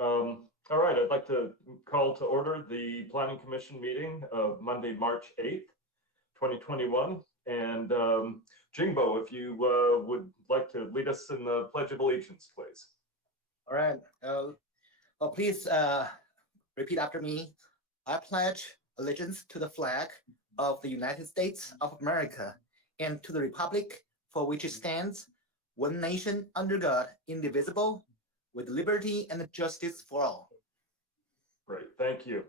All right, I'd like to call to order the Planning Commission meeting of Monday, March 8th, 2021. And Jingbo, if you would like to lead us in the Pledge of Allegiance, please. All right. Please repeat after me. I pledge allegiance to the flag of the United States of America and to the republic for which it stands, one nation under God, indivisible, with liberty and justice for all. Great, thank you.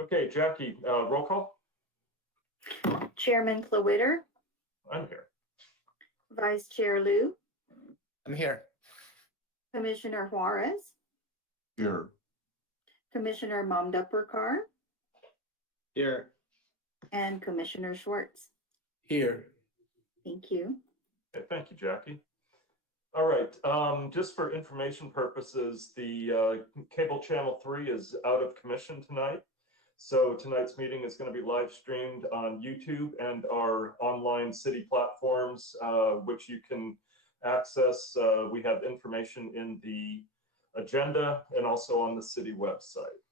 Okay, Jackie, roll call. Chairman Klowitter, I'm here. Vice Chair Liu, I'm here. Commissioner Juarez, Here. Commissioner Mamdapurkar, Here. and Commissioner Schwartz. Here. Thank you. Okay, thank you, Jackie. All right, just for information purposes, the cable channel 3 is out of commission tonight. So tonight's meeting is going to be live streamed on YouTube and our online city platforms, which you can access. We have information in the agenda and also on the city website.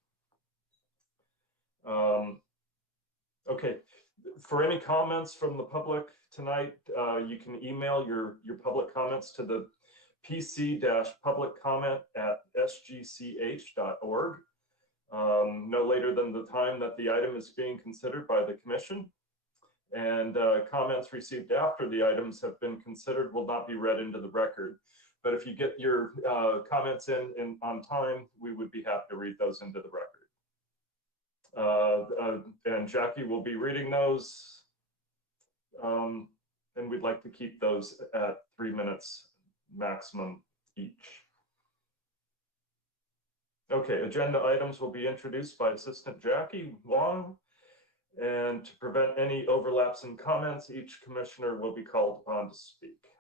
Okay, for any comments from the public tonight, you can email your public comments to the pc-publiccomment@sgch.org. No later than the time that the item is being considered by the commission. And comments received after the items have been considered will not be read into the record. But if you get your comments in on time, we would be happy to read those into the record. And Jackie will be reading those. And we'd like to keep those at 3 minutes maximum each. Okay, agenda items will be introduced by Assistant Jackie Wong. And to prevent any overlaps in comments, each commissioner will be called upon to speak.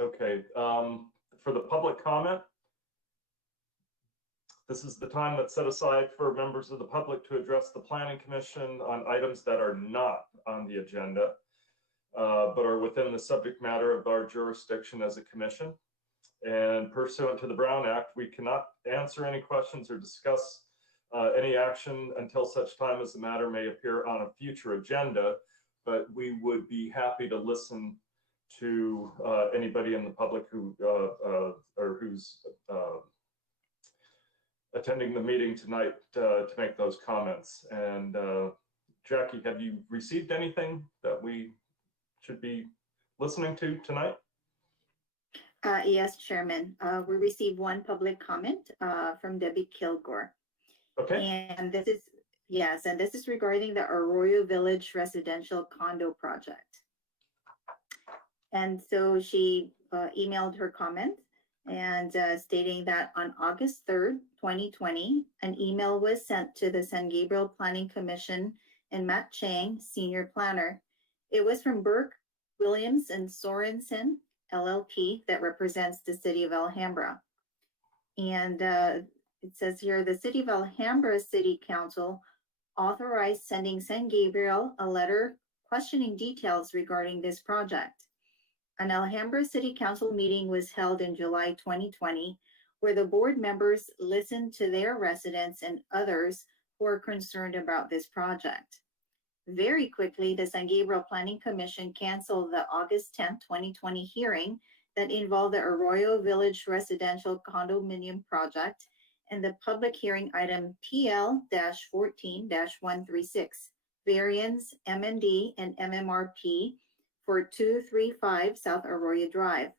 Okay, for the public comment, this is the time that's set aside for members of the public to address the Planning Commission on items that are not on the agenda, but are within the subject matter of our jurisdiction as a commission. And pursuant to the Brown Act, we cannot answer any questions or discuss any action until such time as the matter may appear on a future agenda, but we would be happy to listen to anybody in the public who or who's attending the meeting tonight to make those comments. And Jackie, have you received anything that we should be listening to tonight? Yes, Chairman. We received one public comment from Debbie Kilgore. Okay. And this is, yes, and this is regarding the Arroyo Village residential condo project. And so she emailed her comment and stating that on August 3rd, 2020, an email was sent to the San Gabriel Planning Commission and Matt Chang, Senior Planner. It was from Burke, Williams, and Sorensen, LLP, that represents the City of Alhambra. And it says here, the City of Alhambra City Council authorized sending San Gabriel a letter questioning details regarding this project. An Alhambra City Council meeting was held in July 2020, where the board members listened to their residents and others who are concerned about this project. Very quickly, the San Gabriel Planning Commission canceled the August 10th, 2020 hearing that involved the Arroyo Village residential condominium project and the public hearing item PL-14-136, variance MND and MMRP for 235 South Arroyo Drive.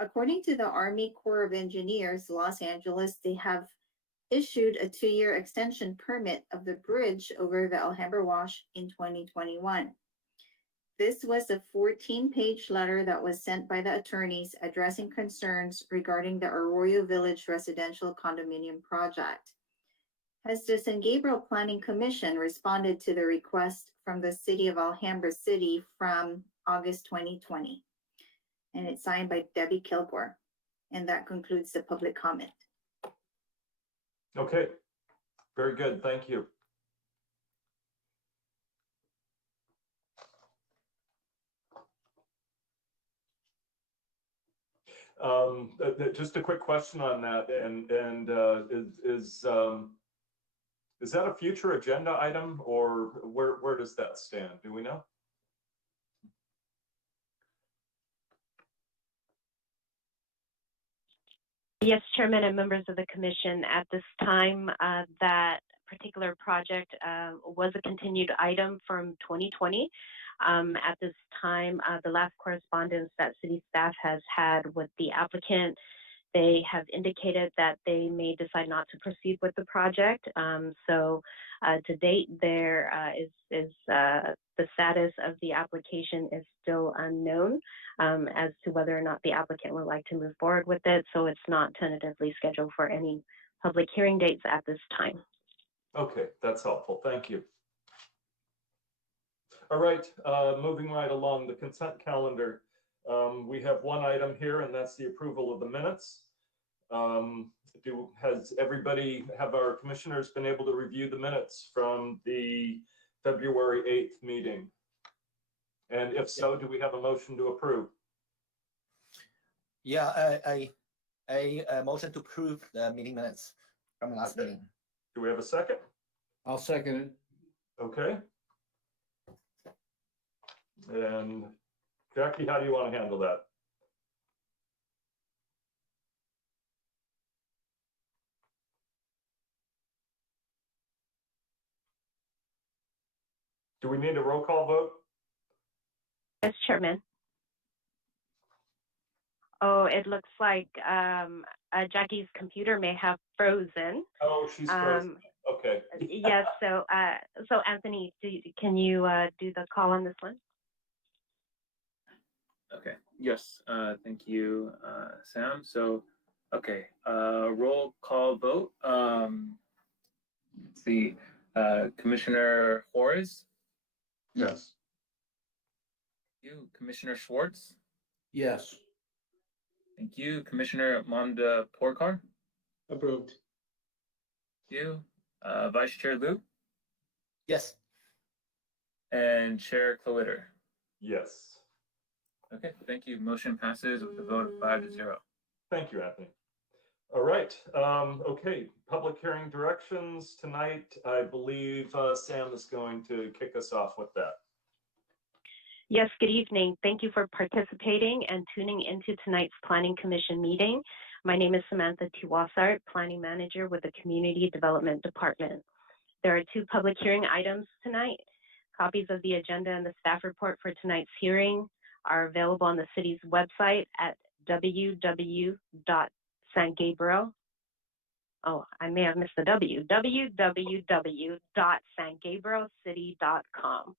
According to the Army Corps of Engineers, Los Angeles, they have issued a 2-year extension permit of the bridge over the Alhambra Wash in 2021. This was a 14-page letter that was sent by the attorneys addressing concerns regarding the Arroyo Village residential condominium project. Has the San Gabriel Planning Commission responded to the request from the City of Alhambra City from August 2020? And it's signed by Debbie Kilgore. And that concludes the public comment. Okay, very good, thank you. Just a quick question on that, and is that a future agenda item, or where does that stand? Do we know? Yes, Chairman and members of the Commission, at this time, that particular project was a continued item from 2020. At this time, the last correspondence that City staff has had with the applicant, they have indicated that they may decide not to proceed with the project. So to date, there is the status of the application is still unknown as to whether or not the applicant would like to move forward with it. So it's not tentatively scheduled for any public hearing dates at this time. Okay, that's helpful. Thank you. All right, moving right along, the consent calendar. We have one item here, and that's the approval of the minutes. Has everybody, have our commissioners been able to review the minutes from the February 8th meeting? And if so, do we have a motion to approve? Yeah, I motion to approve the meeting minutes from last meeting. Do we have a second? I'll second it. Okay. And Jackie, how do you want to handle that? Do we need a roll call vote? Yes, Chairman. Oh, it looks like Jackie's computer may have frozen. Oh, she's frozen. Okay. Yes, so Anthony, can you do the call on this one? Okay, yes, thank you, Sam. So, okay, roll call vote. Let's see, Commissioner Juarez? Yes. You, Commissioner Schwartz? Yes. Thank you, Commissioner Manda Porcar? Approved. You, Vice Chair Liu? Yes. And Chair Clowitter? Yes. Okay, thank you. Motion passes with a vote of 5-0. Thank you, Anthony. All right. Okay. Public hearing directions tonight. I believe Sam is going to kick us off with that. Yes, good evening. Thank you for participating and tuning into tonight's Planning Commission meeting. My name is Samantha Tiwasart, Planning Manager with the Community Development Department. There are two public hearing items tonight. Copies of the agenda and the staff report for tonight's hearing are available on the city's website at www.sangabriel. Oh, I may have missed the W. www.sangabrielcity.com.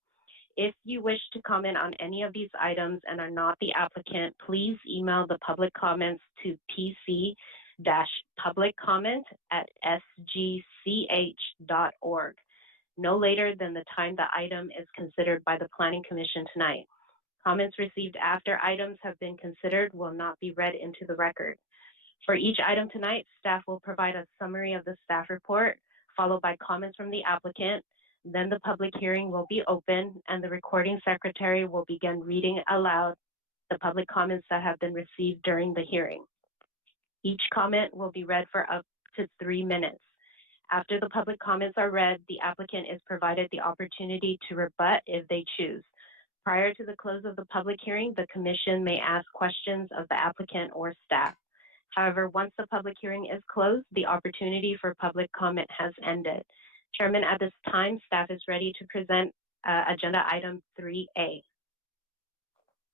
If you wish to comment on any of these items and are not the applicant, please email the public comments to pc-publiccomment@sgch.org, no later than the time the item is considered by the Planning Commission tonight. Comments received after items have been considered will not be read into the record. For each item tonight, staff will provide a summary of the staff report, followed by comments from the applicant. Then the public hearing will be open and the recording secretary will begin reading aloud the public comments that have been received during the hearing. Each comment will be read for up to 3 minutes. After the public comments are read, the applicant is provided the opportunity to rebut if they choose. Prior to the close of the public hearing, the commission may ask questions of the applicant or staff. However, once the public hearing is closed, the opportunity for public comment has ended. Chairman, at this time, staff is ready to present agenda item 3A.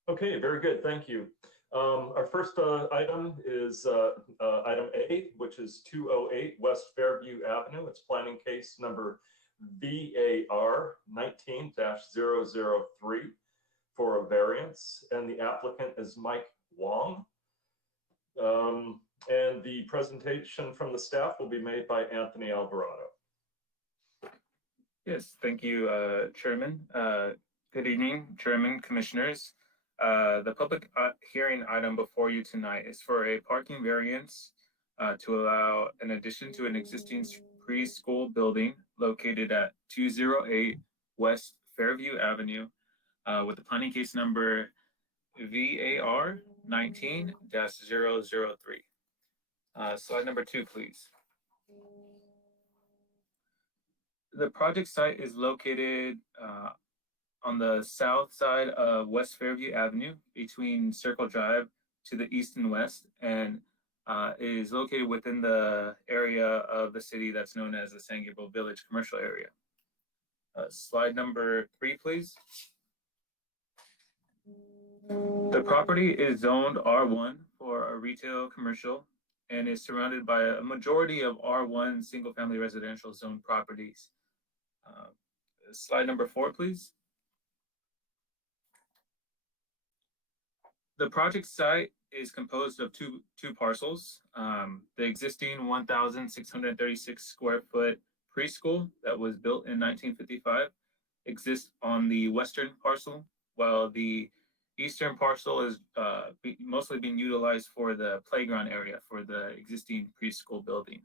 Okay, very good. Thank you. Our first item is item A, which is 208 West Fairview Avenue. It's planning case number VAR 19-003 for a variance, and the applicant is Mike Wong. And the presentation from the staff will be made by Anthony Alvarado. Yes, thank you, Chairman. Good evening, Chairman, Commissioners. The public hearing item before you tonight is for a parking variance to allow an addition to an existing preschool building located at 208 West Fairview Avenue with the planning case number VAR 19-003. Slide number 2, please. The project site is located on the south side of West Fairview Avenue between Circle Drive to the east and west, and is located within the area of the city that's known as the San Gabriel Village commercial area. Slide number 3, please. The property is zoned R1 for a retail commercial and is surrounded by a majority of R1 single-family residential zone properties. Slide number 4, please. The project site is composed of two parcels. The existing 1,636 square foot preschool that was built in 1955 exists on the western parcel, while the eastern parcel is mostly being utilized for the playground area for the existing preschool building.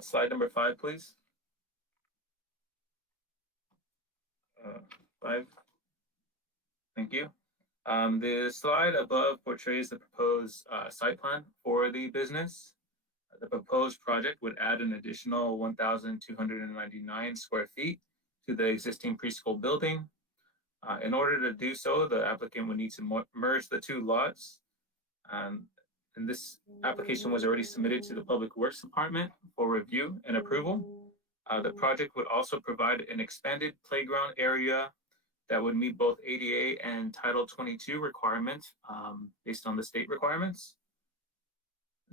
Slide number 5, please. 5. Thank you. The slide above portrays the proposed site plan for the business. The proposed project would add an additional 1,299 square feet to the existing preschool building. In order to do so, the applicant would need to merge the two lots. And this application was already submitted to the Public Works Department for review and approval. The project would also provide an expanded playground area that would meet both ADA and Title 22 requirements based on the state requirements.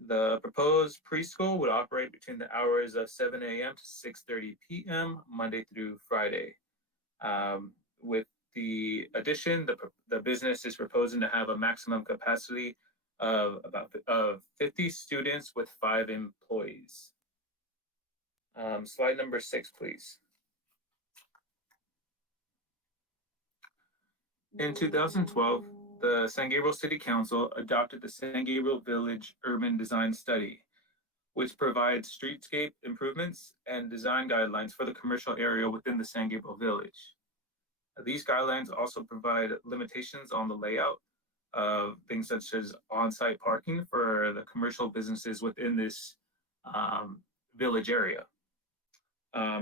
The proposed preschool would operate between the hours of 7 a.m. to 6:30 p.m. Monday through Friday. With the addition, the business is proposing to have a maximum capacity of about 50 students with 5 employees. Slide number 6, please. In 2012, the San Gabriel City Council adopted the San Gabriel Village Urban Design Study, which provides streetscape improvements and design guidelines for the commercial area within the San Gabriel Village. These guidelines also provide limitations on the layout of things such as on-site parking for the commercial businesses within this village area.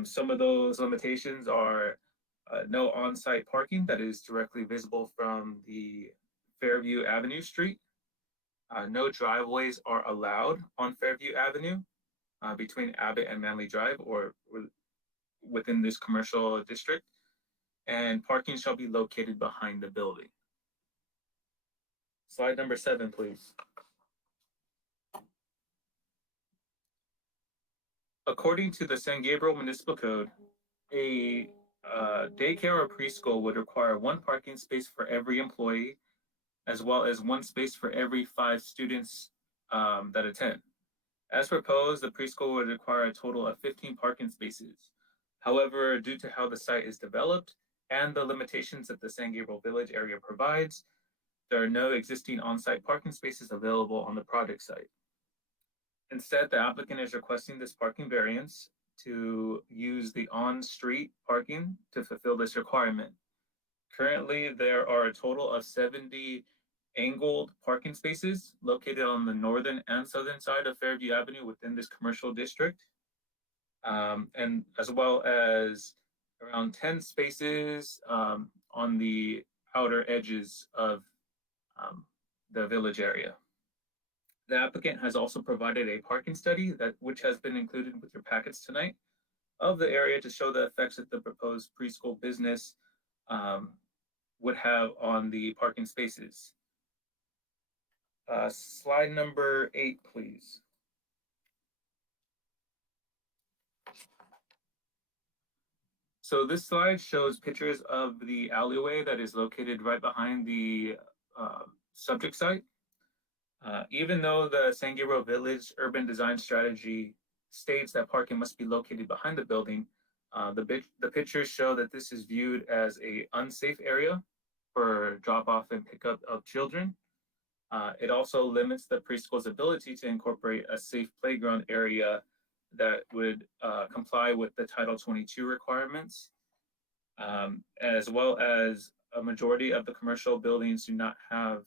Some of those limitations are no on-site parking that is directly visible from the Fairview Avenue Street. No driveways are allowed on Fairview Avenue between Abbott and Manley Drive or within this commercial district. And parking shall be located behind the building. Slide number 7, please. According to the San Gabriel Municipal Code, a daycare or preschool would require 1 parking space for every employee, as well as 1 space for every 5 students that attend. As proposed, the preschool would require a total of 15 parking spaces. However, due to how the site is developed and the limitations that the San Gabriel Village area provides, there are no existing on-site parking spaces available on the project site. Instead, the applicant is requesting this parking variance to use the on-street parking to fulfill this requirement. Currently, there are a total of 70 angled parking spaces located on the northern and southern side of Fairview Avenue within this commercial district, and as well as around 10 spaces on the outer edges of the village area. The applicant has also provided a parking study which has been included with your packets tonight of the area to show the effects that the proposed preschool business would have on the parking spaces. Slide number 8, please. So this slide shows pictures of the alleyway that is located right behind the subject site. Even though the San Gabriel Village Urban Design Strategy states that parking must be located behind the building, the pictures show that this is viewed as an unsafe area for drop-off and pickup of children. It also limits the preschool's ability to incorporate a safe playground area that would comply with the Title 22 requirements, as well as a majority of the commercial buildings do not have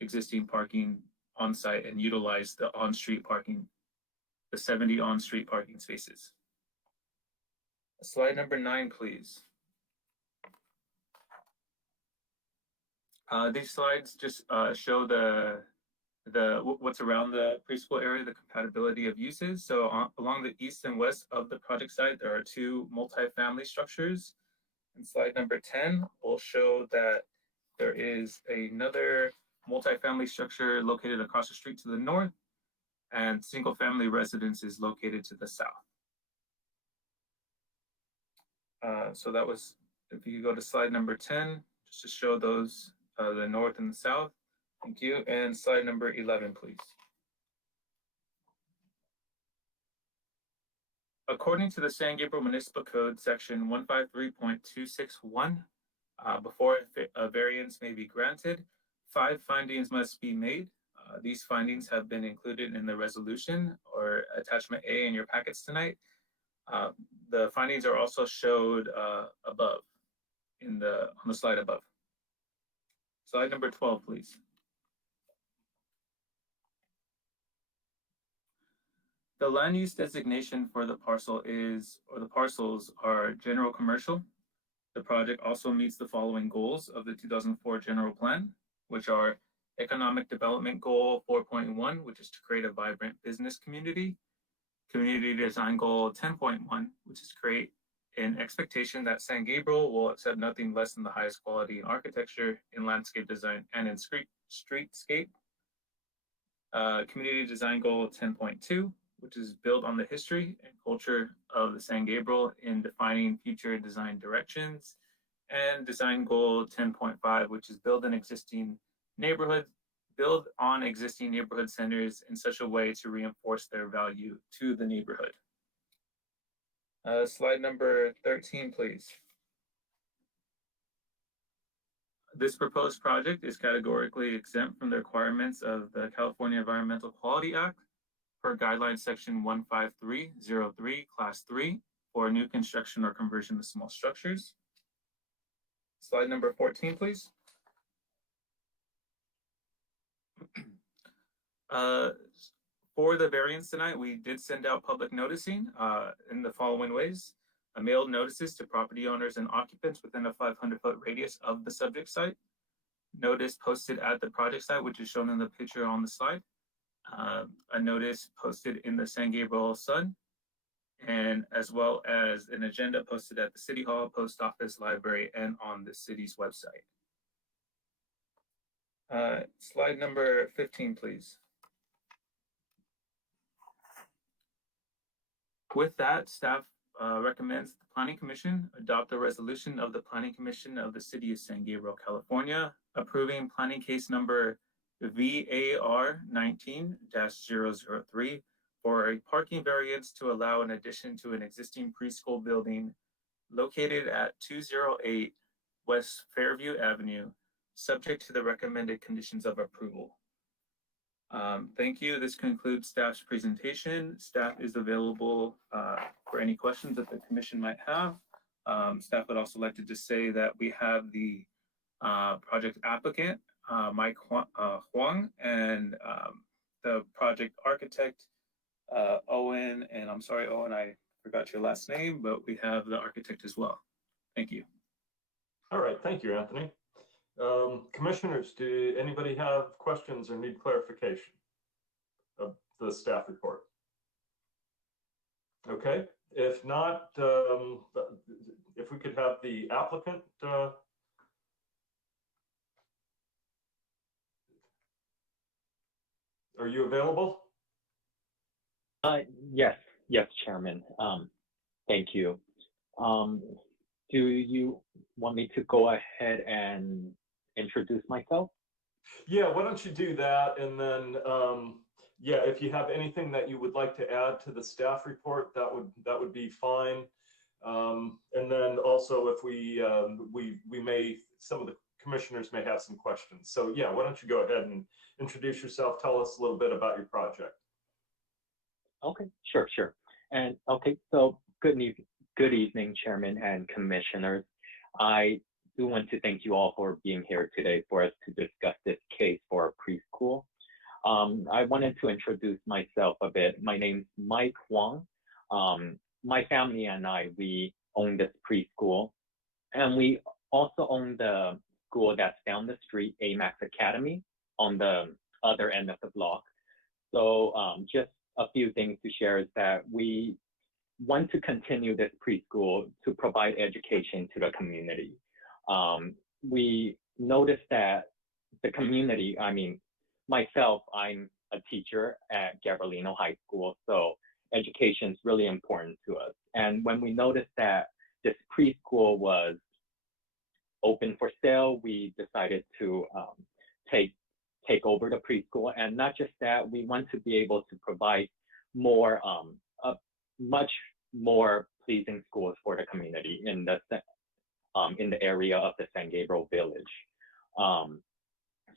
existing parking on site and utilize the on-street parking, the 70 on-street parking spaces. Slide number 9, please. These slides just show what's around the preschool area, the compatibility of uses. So along the east and west of the project site, there are 2 multifamily structures. And slide number 10 will show that there is another multifamily structure located across the street to the north, and single-family residences located to the south. So that was, if you go to slide number 10, just to show those, the north and the south. Thank you. And slide number 11, please. According to the San Gabriel Municipal Code, section 153.261, before a variance may be granted, 5 findings must be made. These findings have been included in the resolution or attachment A in your packets tonight. The findings are also showed above on the slide above. Slide number 12, please. The land use designation for the parcel the parcels are general commercial. The project also meets the following goals of the 2004 general plan, which are economic development goal 4.1, which is to create a vibrant business community. Community design goal 10.1, which is create an expectation that San Gabriel will accept nothing less than the highest quality in architecture, in landscape design, and in streetscape. Community design goal 10.2, which is build on the history and culture of the San Gabriel in defining future design directions. And design goal 10.5, which is build on existing neighborhood centers in such a way to reinforce their value to the neighborhood. Slide number 13, please. This proposed project is categorically exempt from the requirements of the California Environmental Quality Act per guideline section 15303, class 3, for new construction or conversion of small structures. Slide number 14, please. For the variance tonight, we did send out public noticing in the following ways. Mailed notices to property owners and occupants within a 500-foot radius of the subject site. Notice posted at the project site, which is shown in the picture on the slide. A notice posted in the San Gabriel Sun, and as well as an agenda posted at the City Hall, Post Office, Library, and on the city's website. Slide number 15, please. With that, staff recommends the Planning Commission adopt a resolution of the Planning Commission of the City of San Gabriel, California, approving planning case number VAR 19-003 for a parking variance to allow an addition to an existing preschool building located at 208 West Fairview Avenue, subject to the recommended conditions of approval. Thank you. This concludes staff's presentation. Staff is available for any questions that the commission might have. Staff would also like to just say that we have the project applicant, Mike Huang, and the project architect, Owen, and I'm sorry, Owen, I forgot your last name, but we have the architect as well. Thank you. All right, thank you, Anthony. Commissioners, do anybody have questions or need clarification of the staff report? Okay, if not, if we could have the applicant are you available? Yes, Chairman. Thank you. Do you want me to go ahead and introduce myself? Yeah, why don't you do that, and then yeah, if you have anything that you would like to add to the staff report, that would be fine. And then also, if we may, some of the commissioners may have some questions. So yeah, why don't you go ahead and introduce yourself? Tell us a little bit about your project. Okay, sure. And okay, so good evening, Chairman and Commissioners. I do want to thank you all for being here today for us to discuss this case for preschool. I wanted to introduce myself a bit. My name's Mike Huang. My family and I, we own this preschool, and we also own the school that's down the street, AMAX Academy, on the other end of the block. So just a few things to share is that we want to continue this preschool to provide education to the community. We noticed that the community, I mean, myself, I'm a teacher at Gabriel High School, so education is really important to us. And when we noticed that this preschool was open for sale, we decided to take over the preschool. And not just that, we want to be able to provide more, much more pleasing schools for the community in the area of the San Gabriel Village.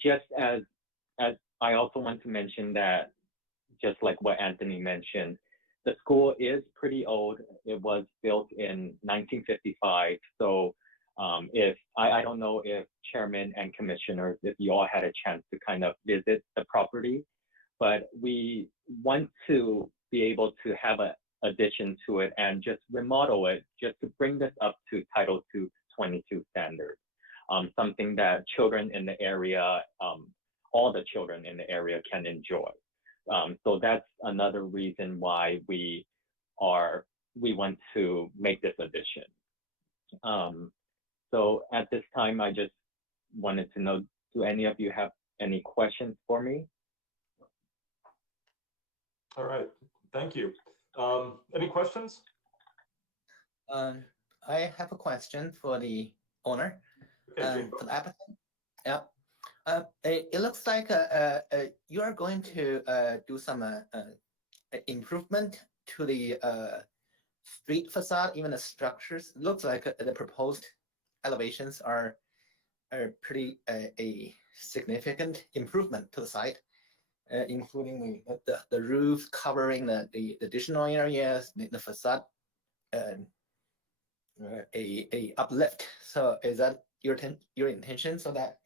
Just as I also want to mention that, just like what Anthony mentioned, the school is pretty old. It was built in 1955. So if I don't know if chairman and commissioners, if you all had a chance to kind of visit the property, but we want to be able to have an addition to it and just remodel it just to bring this up to Title II 22 standards, something that children in the area, all the children in the area can enjoy. So that's another reason why we want to make this addition. So at this time, I just wanted to know, do any of you have any questions for me? All right, thank you. Any questions? I have a question for the owner, Okay, for the applicant. Yeah. It looks like you are going to do some improvement to the street facade, even the structures. It looks like the proposed elevations are pretty a significant improvement to the site, including the roof covering the additional areas, the facade, a uplift. So is that your intention? So that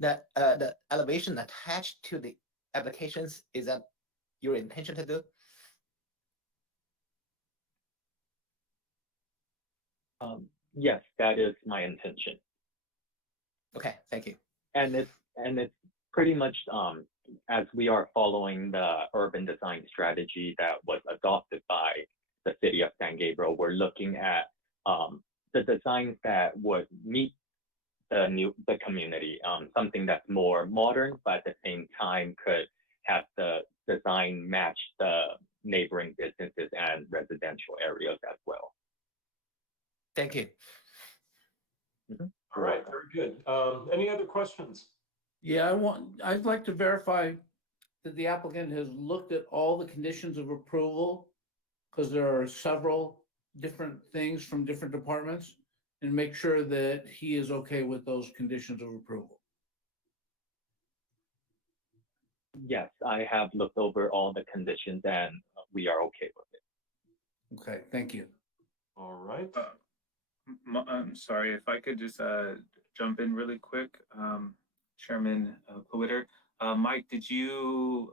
the elevation attached to the applications, is that your intention to do? Yes, that is my intention. Okay, thank you. And it's pretty much as we are following the urban design strategy that was adopted by the city of San Gabriel, we're looking at the designs that would meet the community, something that's more modern, but at the same time could have the design match the neighboring businesses and residential areas as well. Thank you. all right, very good. Any other questions? Yeah, I'd like to verify that the applicant has looked at all the conditions of approval, because there are several different things from different departments, and make sure that he is okay with those conditions of approval. Yes, I have looked over all the conditions and we are okay with it. Okay, thank you. All right. I'm sorry, if I could just jump in really quick, Chairman Plitter. Mike, did you,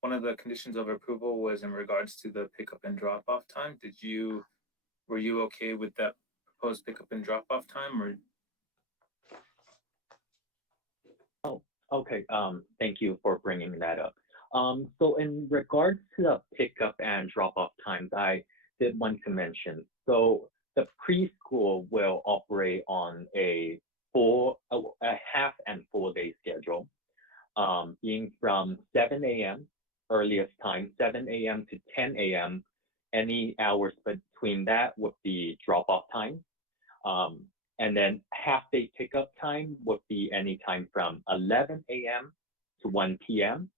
one of the conditions of approval was in regards to the pickup and drop off time. Were you okay with that proposed pickup and drop off time, or? Oh, okay. Thank you for bringing that up. So in regards to the pickup and drop off times, I did want to mention, so the preschool will operate on a half and full day schedule, being from 7 a.m. earliest time, 7 a.m. to 10 a.m. Any hours between that would be drop off time. And then half day pickup time would be any time from 11 a.m. to 1 p.m.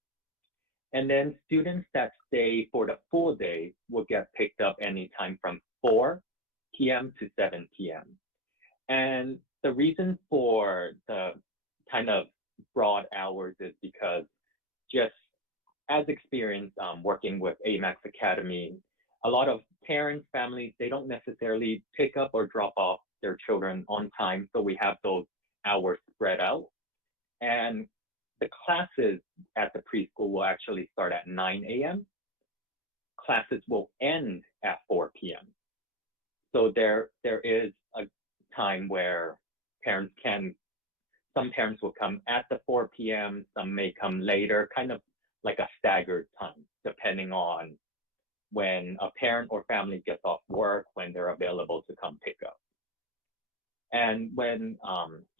And then students that stay for the full day will get picked up anytime from 4 p.m. to 7 p.m. And the reason for the kind of broad hours is because just as experience working with AMAX Academy, a lot of parents, families, they don't necessarily pick up or drop off their children on time. So we have those hours spread out. And the classes at the preschool will actually start at 9 a.m. Classes will end at 4 p.m. So there is a time where some parents will come at the 4 p.m., some may come later, kind of like a staggered time, depending on when a parent or family gets off work, when they're available to come pick up. And when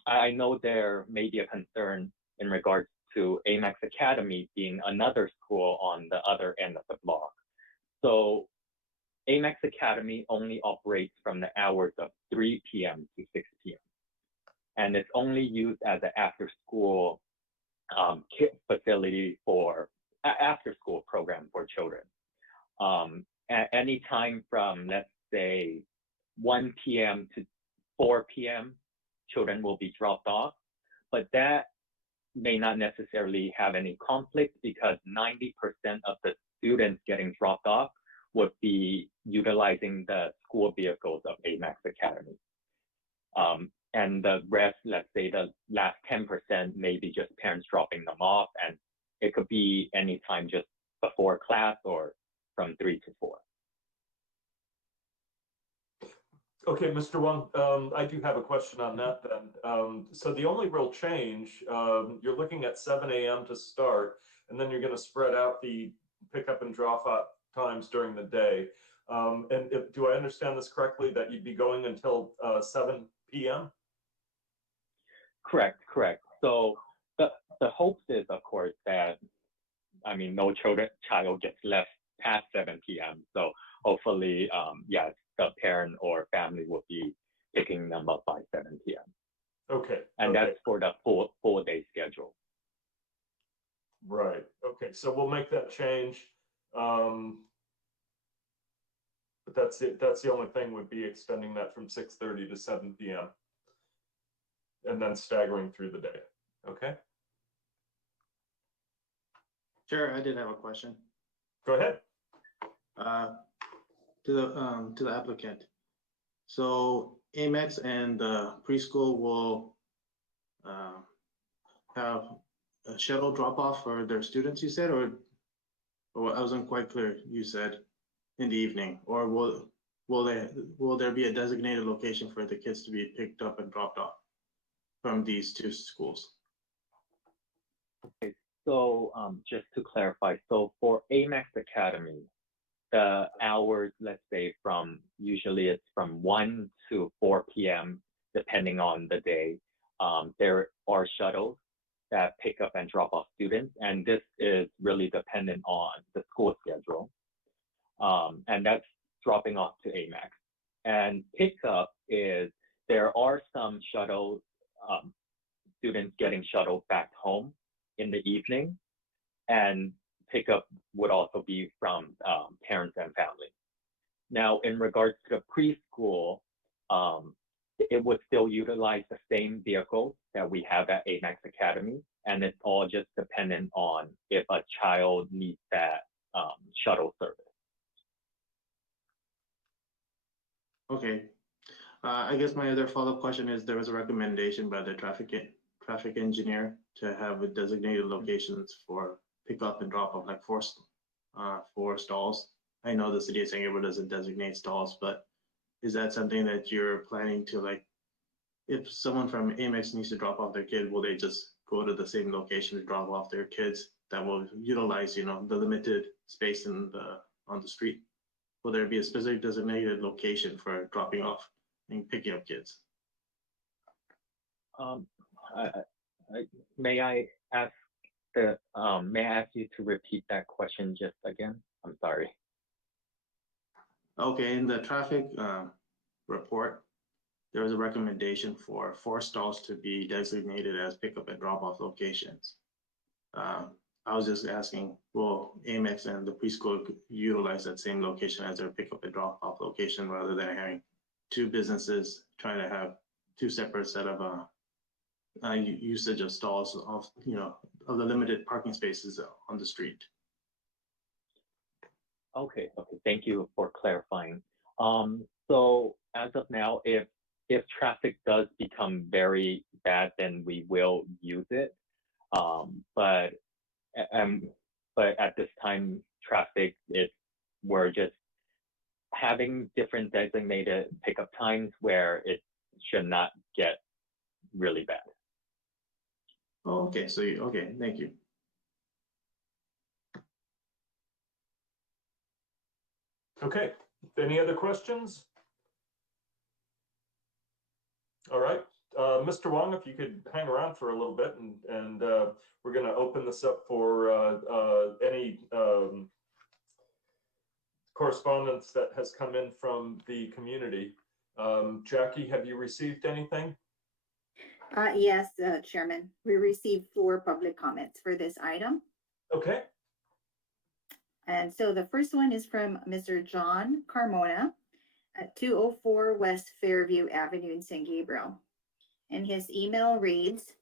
I know there may be a concern in regards to Amex Academy being another school on the other end of the block. So Amex Academy only operates from the hours of 3 p.m. to 6 p.m. And it's only used as an after-school facility for after-school program for children. At any time from, let's say, 1 p.m. to 4 p.m., children will be dropped off, but that may not necessarily have any conflict because 90% of the students getting dropped off would be utilizing the school vehicles of Amex Academy. And the rest, let's say the last 10%, maybe just parents dropping them off, and it could be anytime just before class or from 3 to 4. Okay, Mr. Wong, I do have a question on that then. So the only real change, you're looking at 7 a.m. to start, and then you're going to spread out the pickup and drop off times during the day. Do I understand this correctly, that you'd be going until 7 p.m.? Correct. So the hopes is, of course, that, no child gets left past 7 p.m. So hopefully, yes, the parent or family will be picking them up by 7 p.m. Okay. And that's for the full day schedule. Right. Okay. So we'll make that change. But that's it. That's the only thing, would be extending that from 6:30 to 7 p.m. and then staggering through the day. Okay. Sure, I did have a question. Go ahead. To the applicant. So Amex and the preschool will have a shuttle drop off for their students, you said, or I wasn't quite clear. You said in the evening, or will there be a designated location for the kids to be picked up and dropped off from these two schools? Okay, so just to clarify, so for Amex Academy, the hours, let's say usually it's from 1 to 4 p.m., depending on the day. There are shuttles that pick up and drop off students, and this is really dependent on the school schedule. And that's dropping off to Amex. And pickup is, there are some shuttles, students getting shuttled back home in the evening, and pickup would also be from parents and family. Now, in regards to the preschool, it would still utilize the same vehicles that we have at Amex Academy, and it's all just dependent on if a child needs that shuttle service. Okay. I guess my other follow-up question is, there was a recommendation by the traffic engineer to have designated locations for pickup and drop off, like four stalls. I know the city of San Gabriel doesn't designate stalls, but is that something that you're planning to, like, if someone from Amex needs to drop off their kid, will they just go to the same location to drop off their kids that will utilize, the limited space on the street? Will there be a specific designated location for dropping off and picking up kids? May I ask you to repeat that question just again? I'm sorry. Okay, in the traffic report, there was a recommendation for 4 stalls to be designated as pickup and drop off locations. I was just asking, will Amex and the preschool utilize that same location as their pickup and drop off location, rather than having 2 businesses trying to have 2 separate set of usage of stalls of the limited parking spaces on the street? Okay, thank you for clarifying. So as of now, if if traffic does become very bad, then we will use it. But at this time, traffic we're just having different designated pickup times where it should not get really bad. Oh, okay, so okay, thank you. Okay, any other questions? All right, Mr. Wong, if you could hang around for a little bit, and we're going to open this up for any correspondence that has come in from the community. Jackie, have you received anything? Yes, Chairman, we received 4 public comments for this item. Okay. And so the first one is from Mr. John Carmona at 204 West Fairview Avenue in San Gabriel. And his email reads,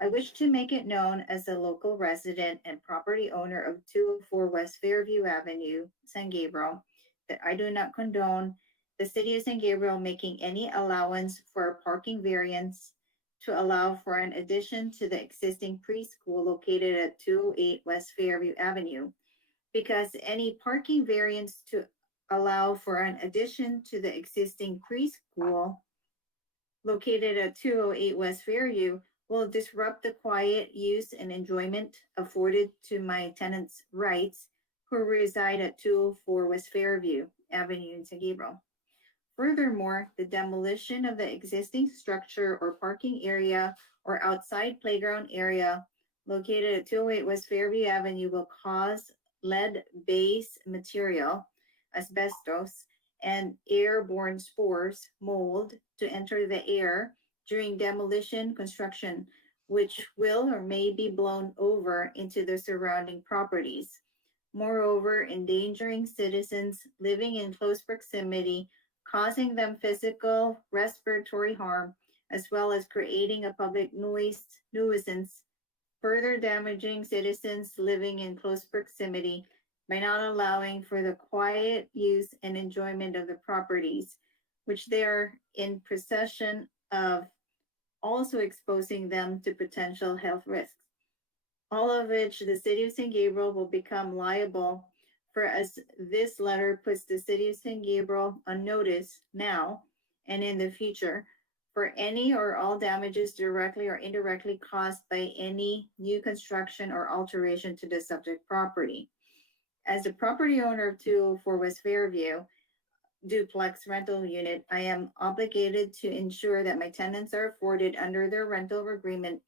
I wish to make it known as a local resident and property owner of 204 West Fairview Avenue, San Gabriel, that I do not condone the city of San Gabriel making any allowance for a parking variance to allow for an addition to the existing preschool located at 208 West Fairview Avenue, because any parking variance to allow for an addition to the existing preschool located at 208 West Fairview will disrupt the quiet use and enjoyment afforded to my tenants' rights who reside at 204 West Fairview Avenue in San Gabriel. Furthermore, the demolition of the existing structure or parking area or outside playground area located at 208 West Fairview Avenue will cause lead-based material, asbestos, and airborne spores, mold, to enter the air during demolition construction, which will or may be blown over into the surrounding properties. Moreover, endangering citizens living in close proximity, causing them physical, respiratory harm, as well as creating a public nuisance, further damaging citizens living in close proximity by not allowing for the quiet use and enjoyment of the properties, which they are in possession of, also exposing them to potential health risks. All of which the city of San Gabriel will become liable for, as this letter puts the city of San Gabriel on notice now and in the future for any or all damages directly or indirectly caused by any new construction or alteration to the subject property. As the property owner of 204 West Fairview duplex rental unit, I am obligated to ensure that my tenants are afforded under their rental agreement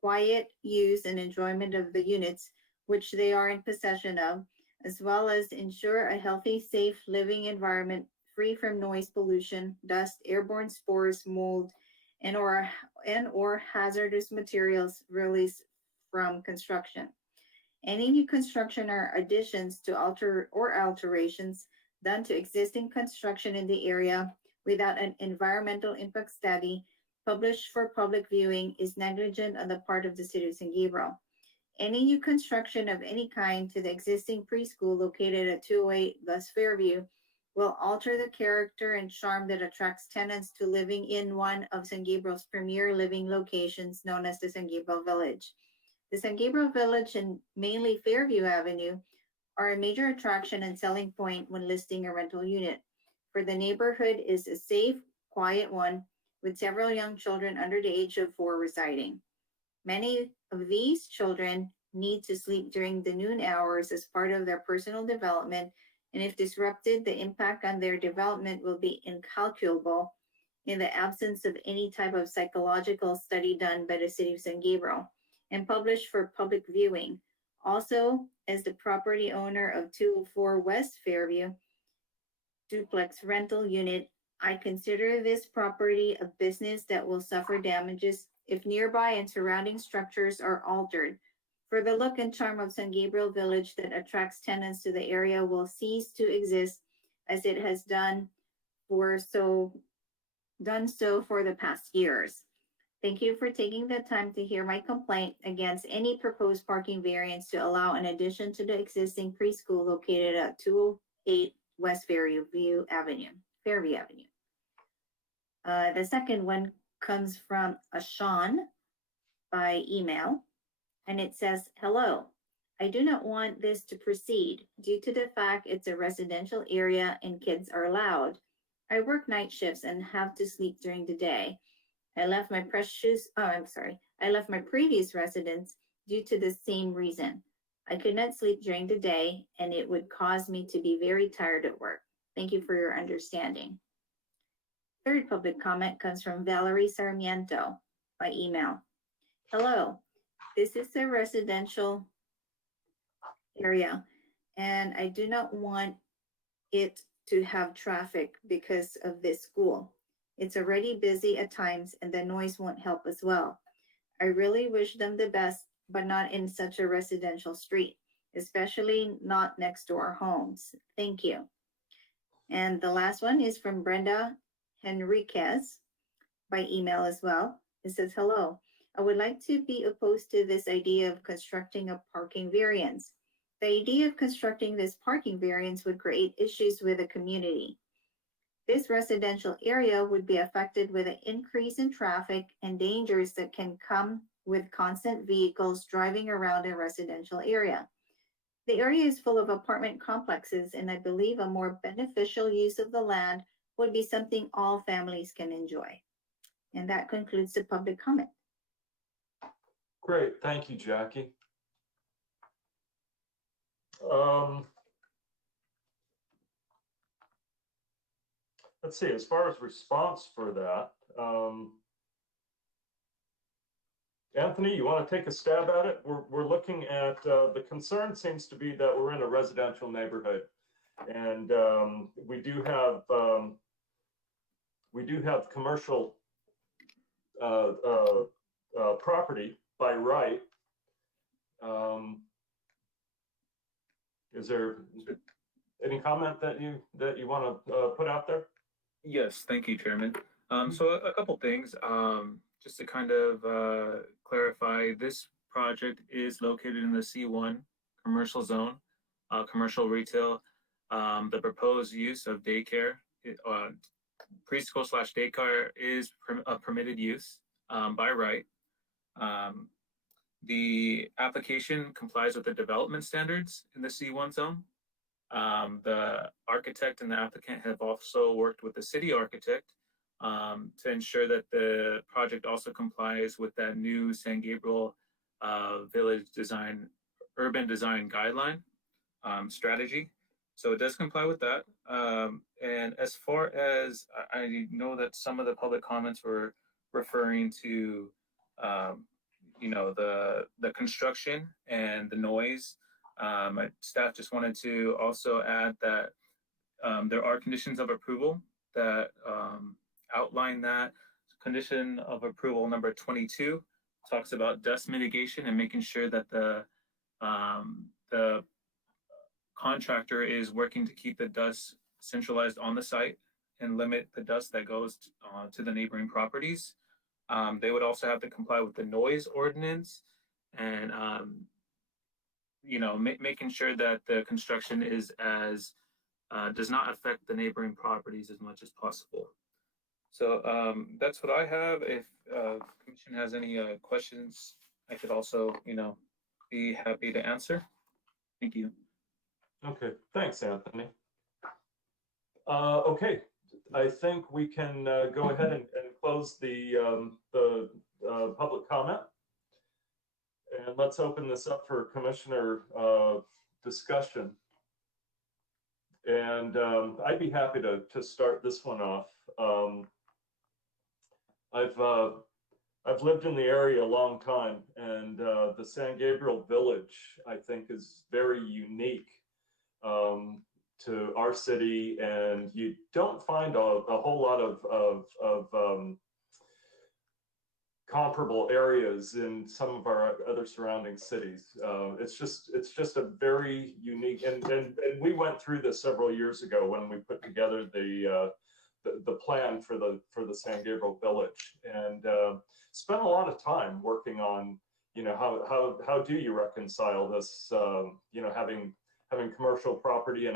quiet use and enjoyment of the units which they are in possession of, as well as ensure a healthy, safe living environment free from noise pollution, dust, airborne spores, mold, and or hazardous materials released from construction. Any new construction or additions to alterations done to existing construction in the area without an environmental impact study published for public viewing is negligent on the part of the city of San Gabriel. Any new construction of any kind to the existing preschool located at 208 West Fairview will alter the character and charm that attracts tenants to living in one of San Gabriel's premier living locations known as the San Gabriel Village. The San Gabriel Village and mainly Fairview Avenue are a major attraction and selling point when listing a rental unit, for the neighborhood is a safe, quiet one with several young children under the age of 4 residing. Many of these children need to sleep during the noon hours as part of their personal development, and if disrupted, the impact on their development will be incalculable in the absence of any type of psychological study done by the city of San Gabriel and published for public viewing. Also, as the property owner of 204 West Fairview duplex rental unit, I consider this property a business that will suffer damages if nearby and surrounding structures are altered. For the look and charm of San Gabriel Village that attracts tenants to the area will cease to exist as it has done so for the past years. Thank you for taking the time to hear my complaint against any proposed parking variance to allow an addition to the existing preschool located at 208 West Fairview Avenue. The second one comes from Sean by email, and it says, "Hello. I do not want this to proceed due to the fact it's a residential area and kids are loud. I work night shifts and have to sleep during the day. I left my I left my previous residence due to the same reason. I could not sleep during the day and it would cause me to be very tired at work. Thank you for your understanding." Third public comment comes from Valerie Sarmiento by email. "Hello, this is a residential area and I do not want it to have traffic because of this school. It's already busy at times and the noise won't help as well. I really wish them the best, but not in such a residential street, especially not next to our homes. Thank you." And the last one is from Brenda Henriquez by email as well. It says, "Hello, I would like to be opposed to this idea of constructing a parking variance. The idea of constructing this parking variance would create issues with the community. This residential area would be affected with an increase in traffic and dangers that can come with constant vehicles driving around a residential area. The area is full of apartment complexes, and I believe a more beneficial use of the land would be something all families can enjoy." And that concludes the public comment. Great, thank you, Jackie. Let's see, as far as response for that, Anthony, you want to take a stab at it? We're looking at, the concern seems to be that we're in a residential neighborhood. And we do have commercial property by right. Is there any comment that you want to put out there? Yes, thank you, Chairman. So a couple things, just to kind of clarify, this project is located in the C1 commercial zone, commercial retail. The proposed use of daycare, preschool / daycare is a permitted use by right. The application complies with the development standards in the C1 zone. The architect and the applicant have also worked with the city architect to ensure that the project also complies with that new San Gabriel village design, urban design guideline strategy. So it does comply with that. And as far as I know that some of the public comments were referring to, the construction and the noise. My staff just wanted to also add that there are conditions of approval that outline that. Condition of approval number 22 talks about dust mitigation and making sure that the contractor is working to keep the dust centralized on the site and limit the dust that goes to the neighboring properties. They would also have to comply with the noise ordinance and making sure that the construction is does not affect the neighboring properties as much as possible. So that's what I have. If Commission has any questions, I could also, be happy to answer. Thank you. Okay, thanks, Anthony. Okay, I think we can go ahead and close the public comment. And let's open this up for Commissioner discussion. And I'd be happy to start this one off. I've lived in the area a long time, and the San Gabriel Village, I think, is very unique to our city, and you don't find a whole lot of comparable areas in some of our other surrounding cities. It's just a very unique, and we went through this several years ago when we put together the plan for the San Gabriel Village, and spent a lot of time working on, how do you reconcile this, having commercial property in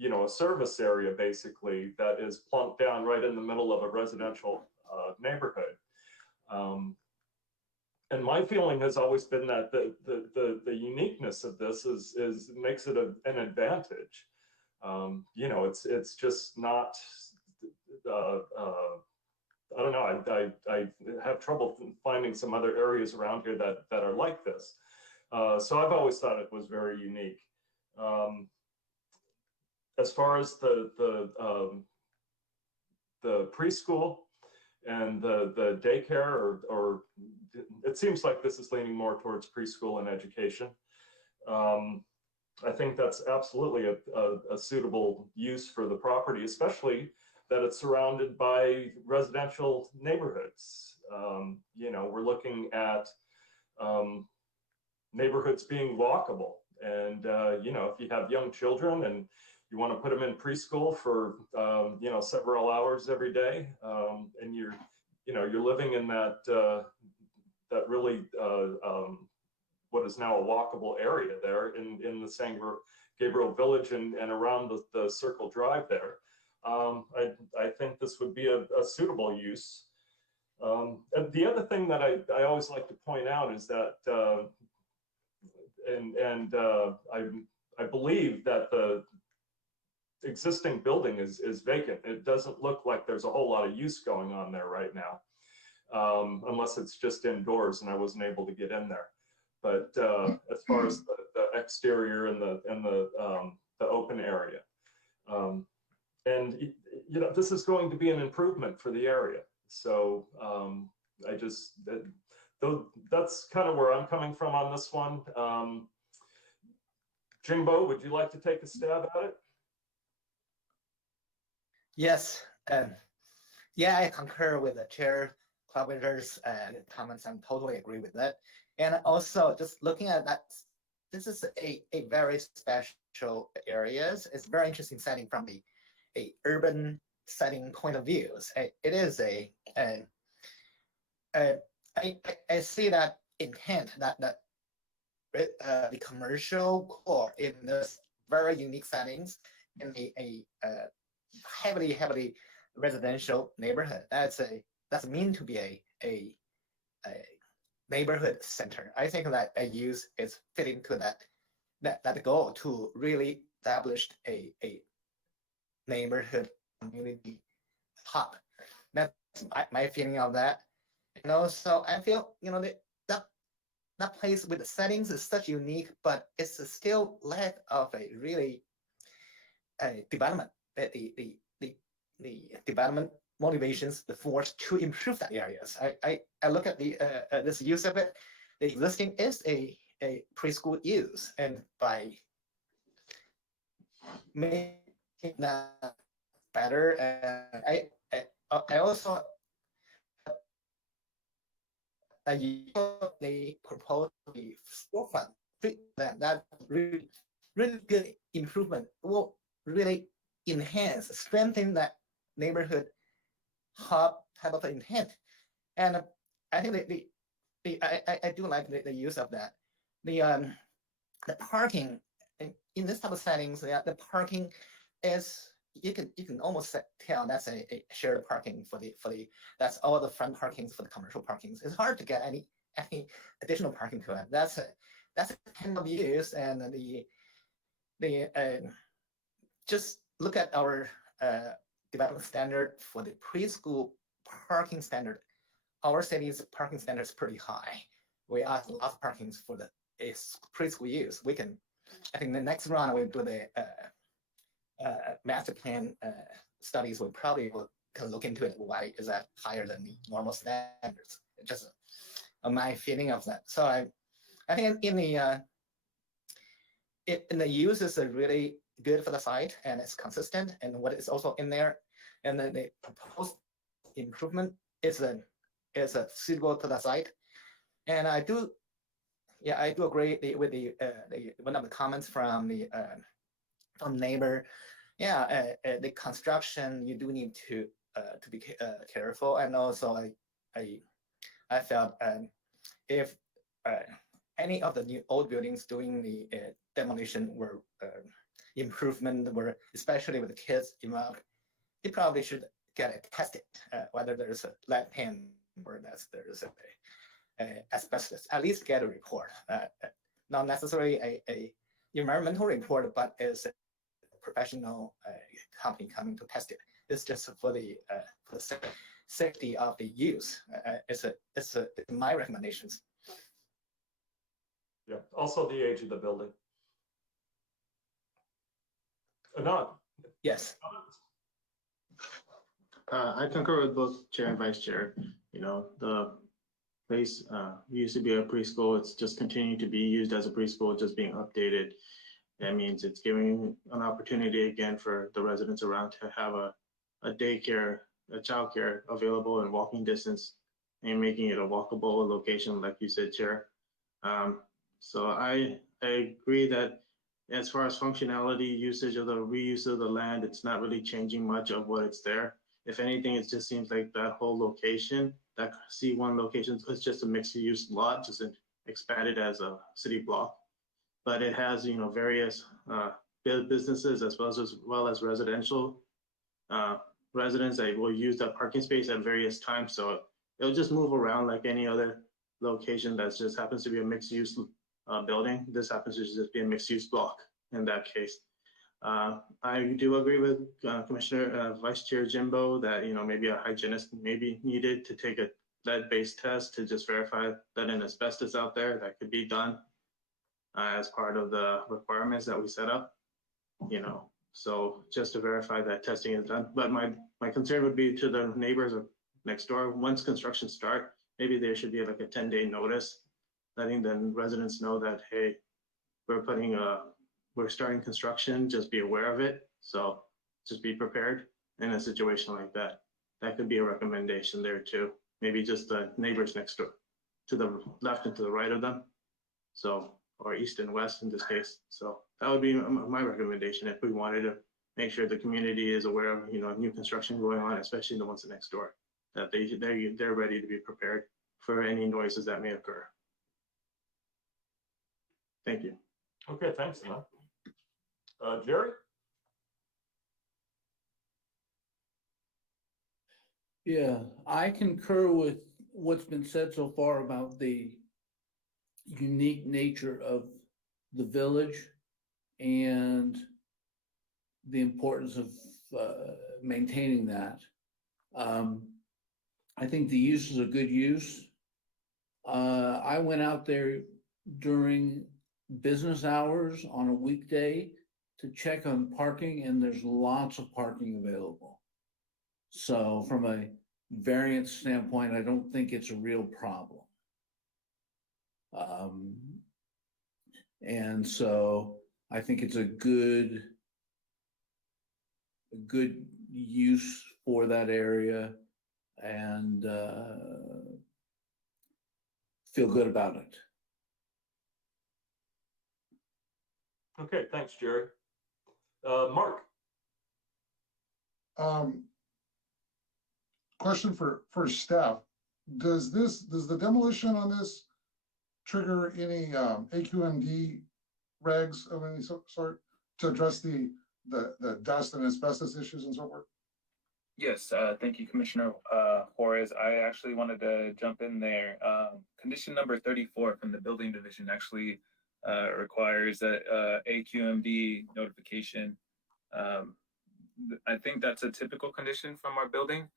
a service area basically that is plunked down right in the middle of a residential neighborhood. And my feeling has always been that the uniqueness of this is makes it an advantage. It's just not. I don't know. I have trouble finding some other areas around here that are like this. So I've always thought it was very unique. As far as the preschool and the daycare, or it seems like this is leaning more towards preschool and education. I think that's absolutely a suitable use for the property, especially that it's surrounded by residential neighborhoods. We're looking at neighborhoods being walkable. And, if you have young children and you want to put them in preschool for, several hours every day, and you're living in that really, what is now a walkable area there in the San Gabriel Village and around the Circle Drive there. I think this would be a suitable use. And the other thing that I always like to point out is that, I believe that the existing building is vacant. It doesn't look like there's a whole lot of use going on there right now, unless it's just indoors and I wasn't able to get in there. But as far as the exterior and the open area. And this is going to be an improvement for the area. So that's kind of where I'm coming from on this one. Jingbo, would you like to take a stab at it? Yes, yeah, I concur with the chair collaborators comments. I'm totally agree with that. And also just looking at that, this is a very special areas. It's very interesting setting from a urban setting point of views. It is I see that intent that the commercial core in this very unique settings in a heavily residential neighborhood. That's meant to be a neighborhood center. I think that a use is fitting to that goal to really establish a neighborhood community hub. That's my feeling of that. And also, I feel that place with the settings is such unique, but it's still lack of a really development. The development motivations, the force to improve that areas. I look at this use of it. The existing is a preschool use, and by making that better, I also they propose the storefront that really good improvement will really enhance, strengthen that neighborhood hub type of intent. And I think I do like the use of that. The parking in this type of settings, the parking is you can almost tell that's a shared parking for the that's all the front parkings for the commercial parkings. It's hard to get any additional parking to it. That's a kind of use, and the just look at our development standard for the preschool parking standard. Our city's parking standard is pretty high. We ask lots of parkings for the preschool use. We can, I think the next round we'll do the master plan studies. We probably can look into it. Why is that higher than the normal standards? Just my feeling of that. So I think in the use is really good for the site, and it's consistent, and what is also in there, and then the proposed improvement is suitable to the site. And I do agree with the one of the comments from the from neighbor. Yeah, the construction, you do need to be careful, and also I felt if any of the new old buildings doing the demolition were improvement, where especially with the kids involved, they probably should get it tested whether there's a lead paint or there's a asbestos. At least get a report, not necessarily a environmental report, but is a professional company coming to test it. It's just for the safety of the use. It's my recommendations. Yeah, also the age of the building. Anand? Yes. I concur with both chair and vice chair. You know, the place used to be a preschool. It's just continuing to be used as a preschool, just being updated. That means it's giving an opportunity again for the residents around to have a daycare, a childcare available in walking distance, and making it a walkable location, like you said, Chair. So I agree that as far as functionality, usage of the reuse of the land, it's not really changing much of what it's there. If anything, it just seems like that whole location, that C1 location, is just a mixed use lot, just expanded as a city block. But it has, you know, various businesses as well as residential residents that will use that parking space at various times. So it'll just move around like any other location that just happens to be a mixed use building. This happens to just be a mixed use block in that case. I do agree with Commissioner Vice Chair Jimbo that, you know, maybe a hygienist may be needed to take a lead-based test to just verify that an asbestos out there that could be done as part of the requirements that we set up, you know, so just to verify that testing is done. But my concern would be to the neighbors next door. Once construction start, maybe there should be like a 10-day notice, letting the residents know that, hey, we're starting construction, just be aware of it. So just be prepared in a situation like that. That could be a recommendation there too. Maybe just the neighbors next door, to the left and to the right of them. So, or east and west in this case. So that would be my recommendation if we wanted to make sure the community is aware of, you know, new construction going on, especially the ones next door, that they're ready to be prepared for any noises that may occur. Thank you. Okay, thanks, Anand. Jerry? Yeah, I concur with what's been said so far about the unique nature of the village and the importance of maintaining that. I think the use is a good use. I went out there during business hours on a weekday to check on parking, and there's lots of parking available. So from a variance standpoint, I don't think it's a real problem. And so I think it's a good use for that area, and feel good about it. Okay, thanks, Jerry. Mark? Question for staff. Does the demolition on this trigger any AQMD regs of any sort to address the dust and asbestos issues and so forth? Yes, thank you, Commissioner Juarez. I actually wanted to jump in there. Condition number 34 from the building division actually requires that AQMD notification. I think that's a typical condition from our building.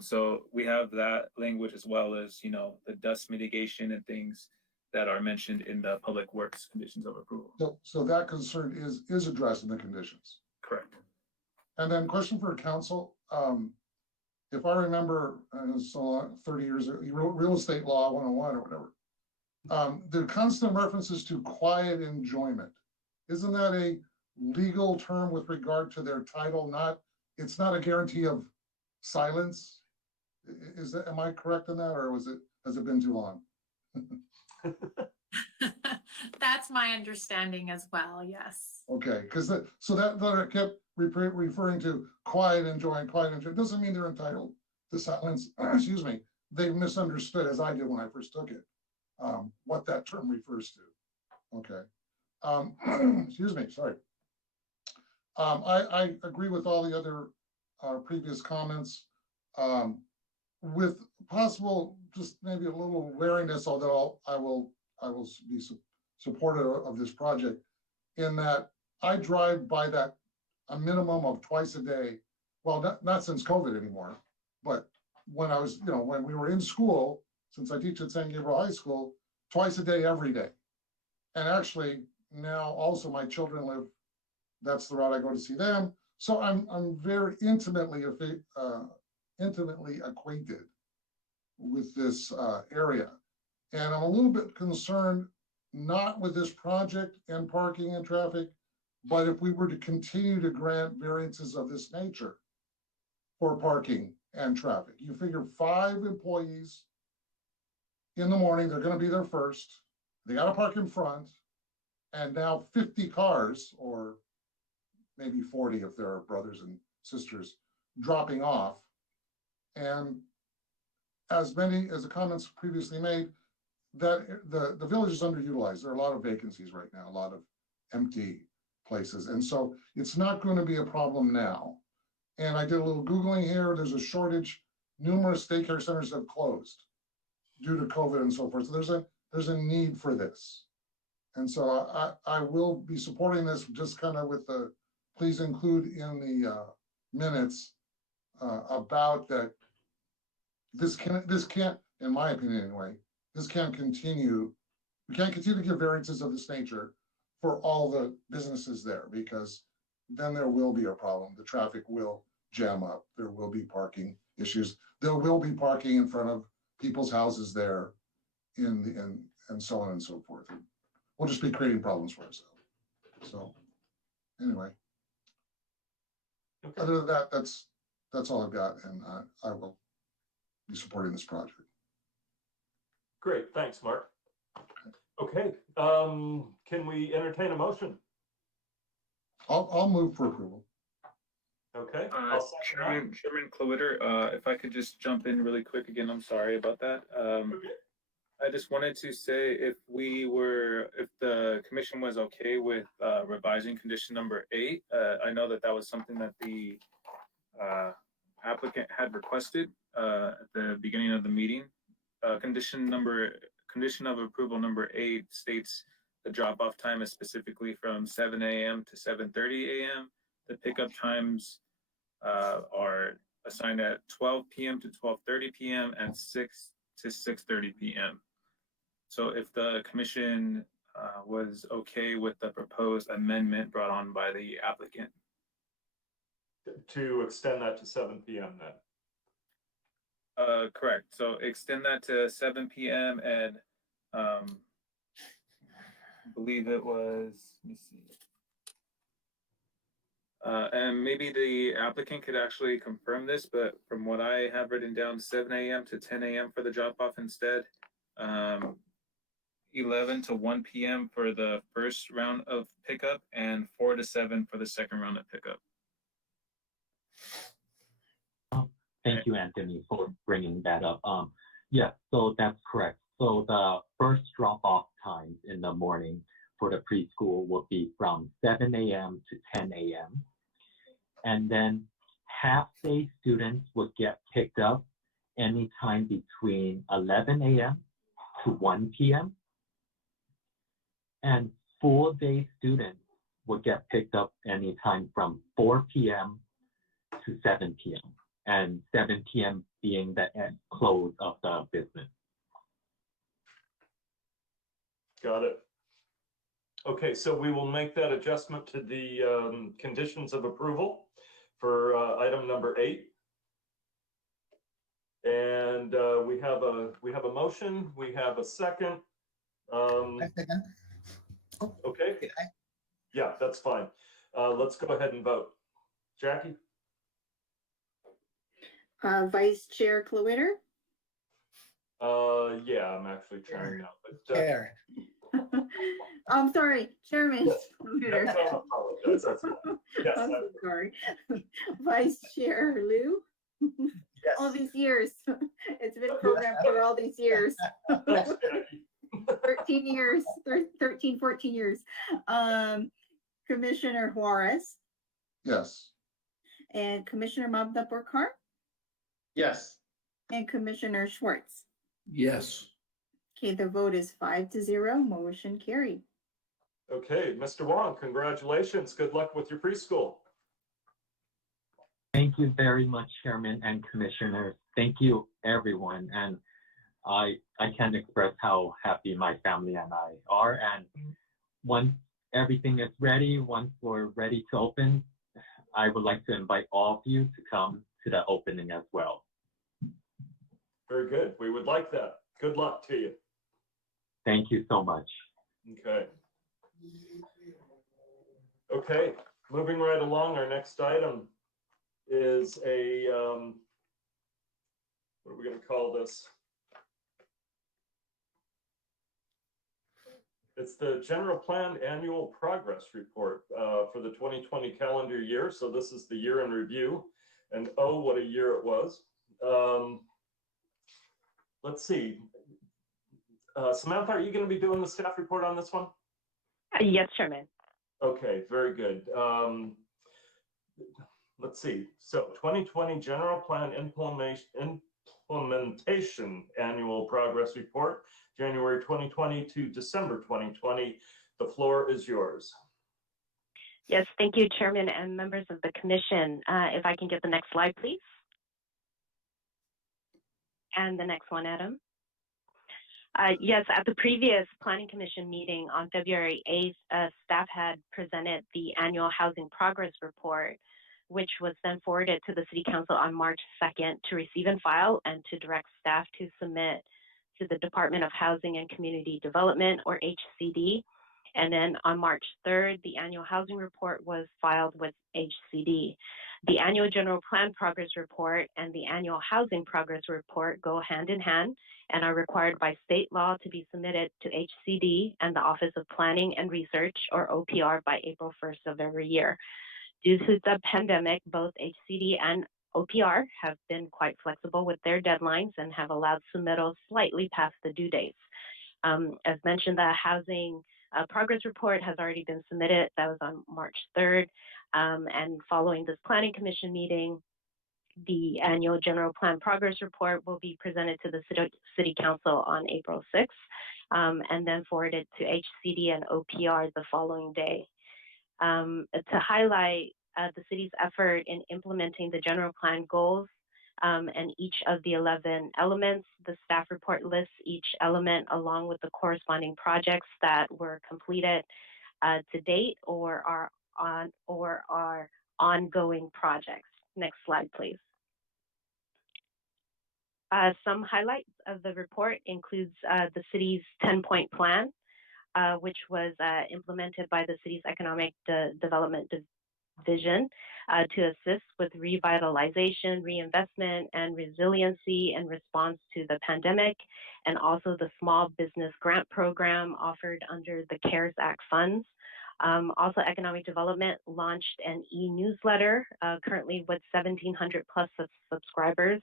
So we have that language as well as, you know, the dust mitigation and things that are mentioned in the public works conditions of approval. So that concern is addressed in the conditions. Correct. And then question for council. If I remember, so 30 years ago, you wrote real estate law 101 or whatever. The constant references to quiet enjoyment, isn't that a legal term with regard to their title? It's not a guarantee of silence. Am I correct in that, or has it been too long? That's my understanding as well, yes. Okay, because so that kept referring to quiet enjoying. Doesn't mean they're entitled to silence. Excuse me. They misunderstood, as I did when I first took it, what that term refers to. Okay. Excuse me, sorry. I agree with all the other previous comments. With possible, just maybe a little wariness, although I will be supportive of this project, in that I drive by that a minimum of twice a day. Well, not since COVID anymore, but when I was, when we were in school, since I teach at San Gabriel High School, twice a day, every day. And actually now also my children live, that's the route I go to see them. So I'm very intimately acquainted with this area. And I'm a little bit concerned, not with this project and parking and traffic, but if we were to continue to grant variances of this nature for parking and traffic. You figure 5 employees in the morning, they're going to be there first. They got to park in front, and now 50 cars, or maybe 40 if there are brothers and sisters, dropping off. And as many as the comments previously made, that the village is underutilized. There are a lot of vacancies right now, a lot of empty places. And so it's not going to be a problem now. And I did a little Googling here. There's a shortage. Numerous daycare centers have closed due to COVID and so forth. So there's a need for this. And so I will be supporting this, just kind of with the, please include in the minutes about that. This can't, in my opinion anyway, this can't continue. We can't continue to give variances of this nature for all the businesses there, because then there will be a problem. The traffic will jam up. There will be parking issues. There will be parking in front of people's houses there, and so on and so forth. We'll just be creating problems for ourselves. So anyway, Okay. other than that, that's all I've got, and I will be supporting this project. Great, thanks, Mark. Okay, can we entertain a motion? I'll move for approval. Okay. I'll second that. Chairman Kloetter, if I could just jump in really quick again, I'm sorry about that. Okay. I just wanted to say if the commission was okay with revising condition number 8, I know that was something that the applicant had requested at the beginning of the meeting. Condition of approval number 8 states the drop-off time is specifically from 7 a.m. to 7:30 a.m. The pickup times are assigned at 12 p.m. to 12:30 p.m. and 6 to 6:30 p.m. So if the commission was okay with the proposed amendment brought on by the applicant. To extend that to 7 p.m. then. Correct. So extend that to 7 p.m. and I believe it was, let me see. And maybe the applicant could actually confirm this, but from what I have written down, 7 a.m. to 10 a.m. for the drop-off instead. 11 to 1 p.m. for the first round of pickup, and 4 to 7 for the second round of pickup. Thank you, Anthony, for bringing that up. Yeah, so that's correct. So the first drop-off times in the morning for the preschool will be from 7 a.m. to 10 a.m. And then half-day students will get picked up anytime between 11 a.m. to 1 p.m. And full-day students will get picked up anytime from 4 p.m. to 7 p.m. and 7 p.m. being the end close of the business. Got it. Okay, so we will make that adjustment to the conditions of approval for item number 8. And we have a motion. We have a second. Okay. Yeah, that's fine. Let's go ahead and vote. Jackie? Vice Chair Kloetter? Yeah, I'm actually trying now. But, Chair. I'm sorry, Chairman Kloetter. Yes, I apologize. That's fine. Yes, I'm so sorry. Vice Chair Liu? Yes. All these years. It's been programmed for all these years. thanks, Jackie. 13 years, 13, 14 years. Commissioner Juarez? Yes. and Commissioner Mabda Burkhart, Yes. and Commissioner Schwartz. Yes. Okay, the vote is 5-0, motion carried. Okay, Mr. Wong, congratulations. Good luck with your preschool. Thank you very much, Chairman and Commissioners. Thank you, everyone. And I can't express how happy my family and I are. And once everything is ready, once we're ready to open, I would like to invite all of you to come to the opening as well. Very good. We would like that. Good luck to you. Thank you so much. Okay. Okay, moving right along, our next item is a, what are we going to call this? It's the General Plan Annual Progress Report for the 2020 calendar year. So this is the year in review, and oh, what a year it was. Let's see. Samantha, are you going to be doing the staff report on this one? Yes, Chairman. Okay, very good. Let's see. So 2020 General Plan Implementation Annual Progress Report, January 2020 to December 2020. The floor is yours. Yes, thank you, Chairman and members of the Commission. If I can get the next slide, please. And the next one, Adam. Yes, at the previous Planning Commission meeting on February 8th, staff had presented the annual Housing Progress Report, which was then forwarded to the City Council on March 2nd to receive and file and to direct staff to submit to the Department of Housing and Community Development, or HCD. And then on March 3rd, the annual housing report was filed with HCD. The annual General Plan Progress Report and the annual Housing Progress Report go hand in hand and are required by state law to be submitted to HCD and the Office of Planning and Research, or OPR, by April 1st of every year. Due to the pandemic, both HCD and OPR have been quite flexible with their deadlines and have allowed submittals slightly past the due dates. As mentioned, the Housing Progress Report has already been submitted. That was on March 3rd. And following this Planning Commission meeting, the annual General Plan Progress Report will be presented to the City Council on April 6th, and then forwarded to HCD and OPR the following day. To highlight the city's effort in implementing the general plan goals and each of the 11 elements, the staff report lists each element along with the corresponding projects that were completed to date or are ongoing projects. Next slide, please. Some highlights of the report includes the city's 10-point plan, which was implemented by the city's Economic Development Division to assist with revitalization, reinvestment, and resiliency in response to the pandemic, and also the Small Business Grant Program offered under the CARES Act funds. Also, Economic Development launched an e-newsletter, currently with 1,700 plus subscribers,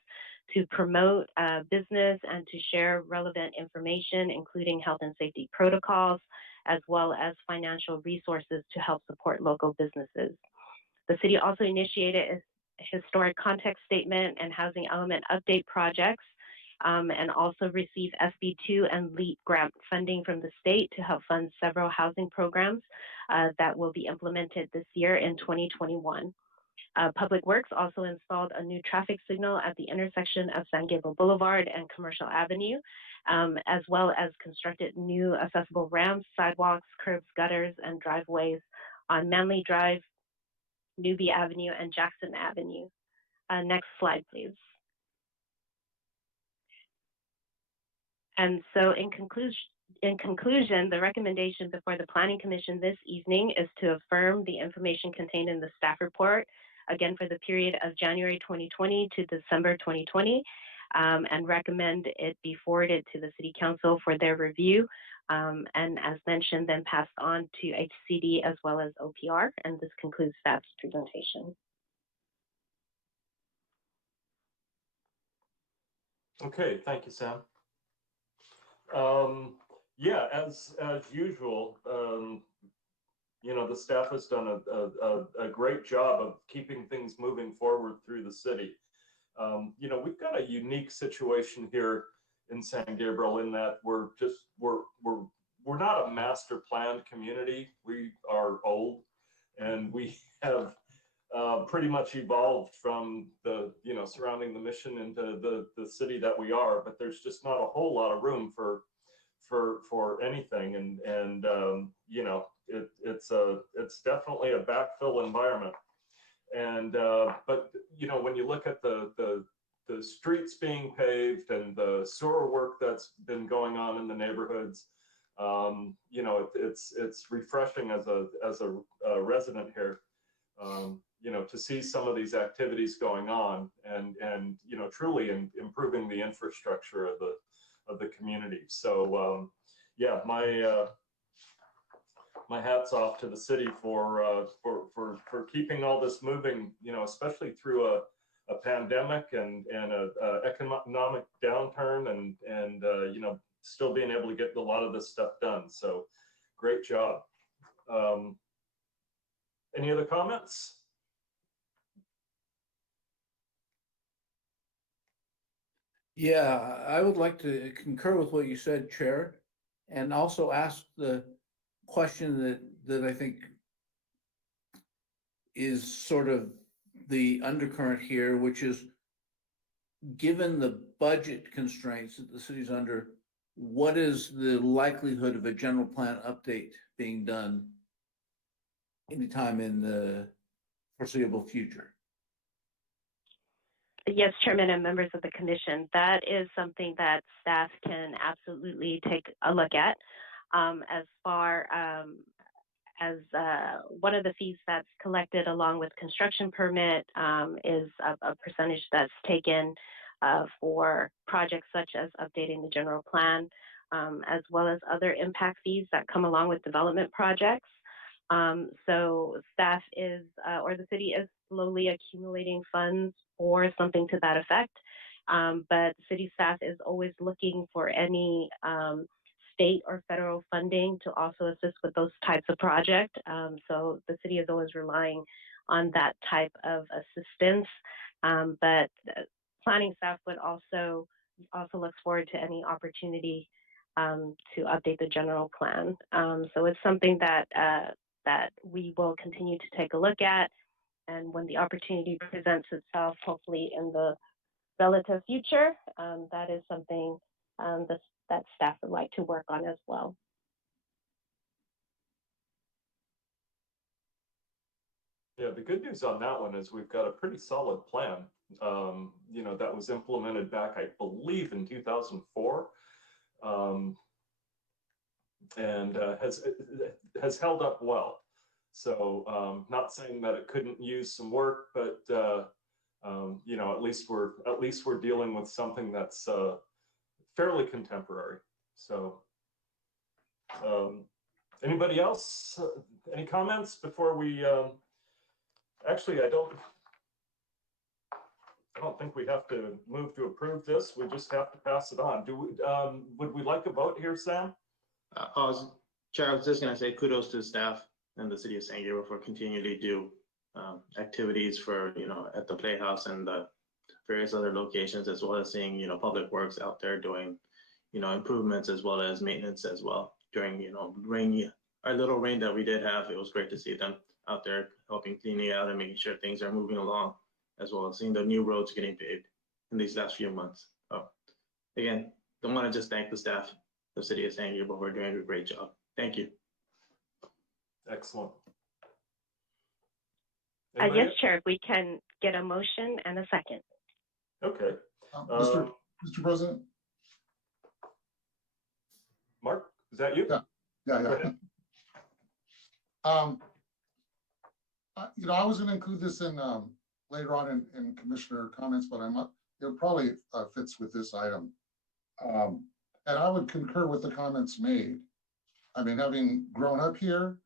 to promote business and to share relevant information, including health and safety protocols, as well as financial resources to help support local businesses. The city also initiated a historic context statement and housing element update projects, and also received SB2 and LEAP grant funding from the state to help fund several housing programs that will be implemented this year in 2021. Public Works also installed a new traffic signal at the intersection of San Gabriel Boulevard and Commercial Avenue, as well as constructed new accessible ramps, sidewalks, curbs, gutters, and driveways on Manley Drive, Newby Avenue, and Jackson Avenue. Next slide, please. And so in conclusion, the recommendation before the Planning Commission this evening is to affirm the information contained in the staff report, again for the period of January 2020 to December 2020, and recommend it be forwarded to the City Council for their review, and as mentioned, then passed on to HCD as well as OPR, and this concludes staff's presentation. Okay, thank you, Sam. Yeah, as usual, the staff has done a great job of keeping things moving forward through the city. We've got a unique situation here in San Gabriel in that we're not a master planned community. We are old, and we have pretty much evolved from the surrounding the mission into the city that we are. But there's just not a whole lot of room for anything, and it's definitely a backfill environment. And but when you look at the streets being paved and the sewer work that's been going on in the neighborhoods, it's refreshing as a resident here, to see some of these activities going on and truly improving the infrastructure of the community. So yeah, my hat's off to the city for keeping all this moving, especially through a pandemic and a economic downturn, and still being able to get a lot of this stuff done. So great job. Any other comments? Yeah, I would like to concur with what you said, Chair, and also ask the question that I think is sort of the undercurrent here, which is, given the budget constraints that the city's under, what is the likelihood of a general plan update being done anytime in the foreseeable future? Yes, Chairman and members of the commission, that is something that staff can absolutely take a look at. As far as one of the fees that's collected along with construction permit is a percentage that's taken for projects such as updating the general plan, as well as other impact fees that come along with development projects. So staff is, or the city is slowly accumulating funds for something to that effect. But city staff is always looking for any state or federal funding to also assist with those types of projects. So the city is always relying on that type of assistance. But planning staff would also looks forward to any opportunity to update the general plan. So it's something that we will continue to take a look at. And when the opportunity presents itself, hopefully in the relative future, that is something that staff would like to work on as well. Yeah, the good news on that one is we've got a pretty solid plan, that was implemented back, I believe, in 2004, and has held up well. So not saying that it couldn't use some work, but at least we're dealing with something that's fairly contemporary. So anybody else? Any comments before we? Actually, I don't think we have to move to approve this. We just have to pass it on. Would we like a vote here, Sam? Chair, I was just going to say kudos to staff and the city of San Gabriel for continually do activities for, at the Playhouse and the various other locations, as well as seeing, Public Works out there doing, improvements as well as maintenance as well during, our little rain that we did have. It was great to see them out there helping cleaning out and making sure things are moving along, as well as seeing the new roads getting paved in these last few months. So again, I want to just thank the staff of the city of San Gabriel for doing a great job. Thank you. Excellent. Yes, Chair, if we can get a motion and a second. Okay. Mr. President? Mark, is that you? Yeah. I was going to include this in later on in commissioner comments, but it probably fits with this item. And I would concur with the comments made. I mean, having grown up here,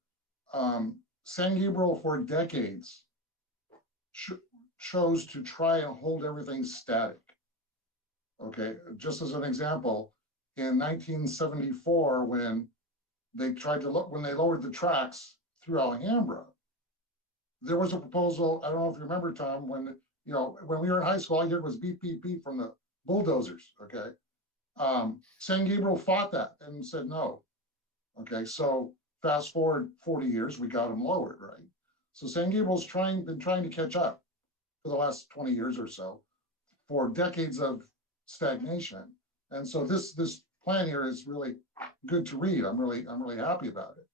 San Gabriel for decades chose to try and hold everything static. Okay, just as an example, in 1974, when they lowered the tracks through Alhambra. There was a proposal, I don't know if you remember, Tom, when when we were in high school, all you heard was beep, beep, beep from the bulldozers, okay? San Gabriel fought that and said no. Okay, so fast forward 40 years, we got them lowered, right? So San Gabriel's been trying to catch up for the last 20 years or so for decades of stagnation. And so this plan here is really good to read. I'm really happy about it.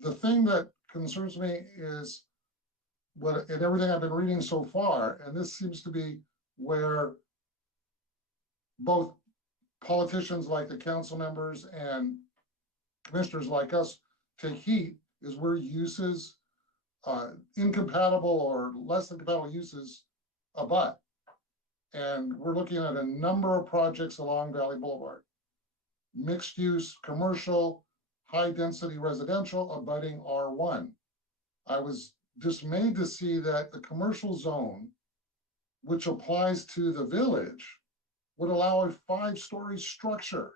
The thing that concerns me is in everything I've been reading so far, and this seems to be where both politicians like the council members and commissioners like us take heat, is where uses, incompatible or less than compatible uses abut. And we're looking at a number of projects along Valley Boulevard. Mixed use, commercial, high density residential abutting R1. I was dismayed to see that the commercial zone, which applies to the village, would allow a 5-story structure.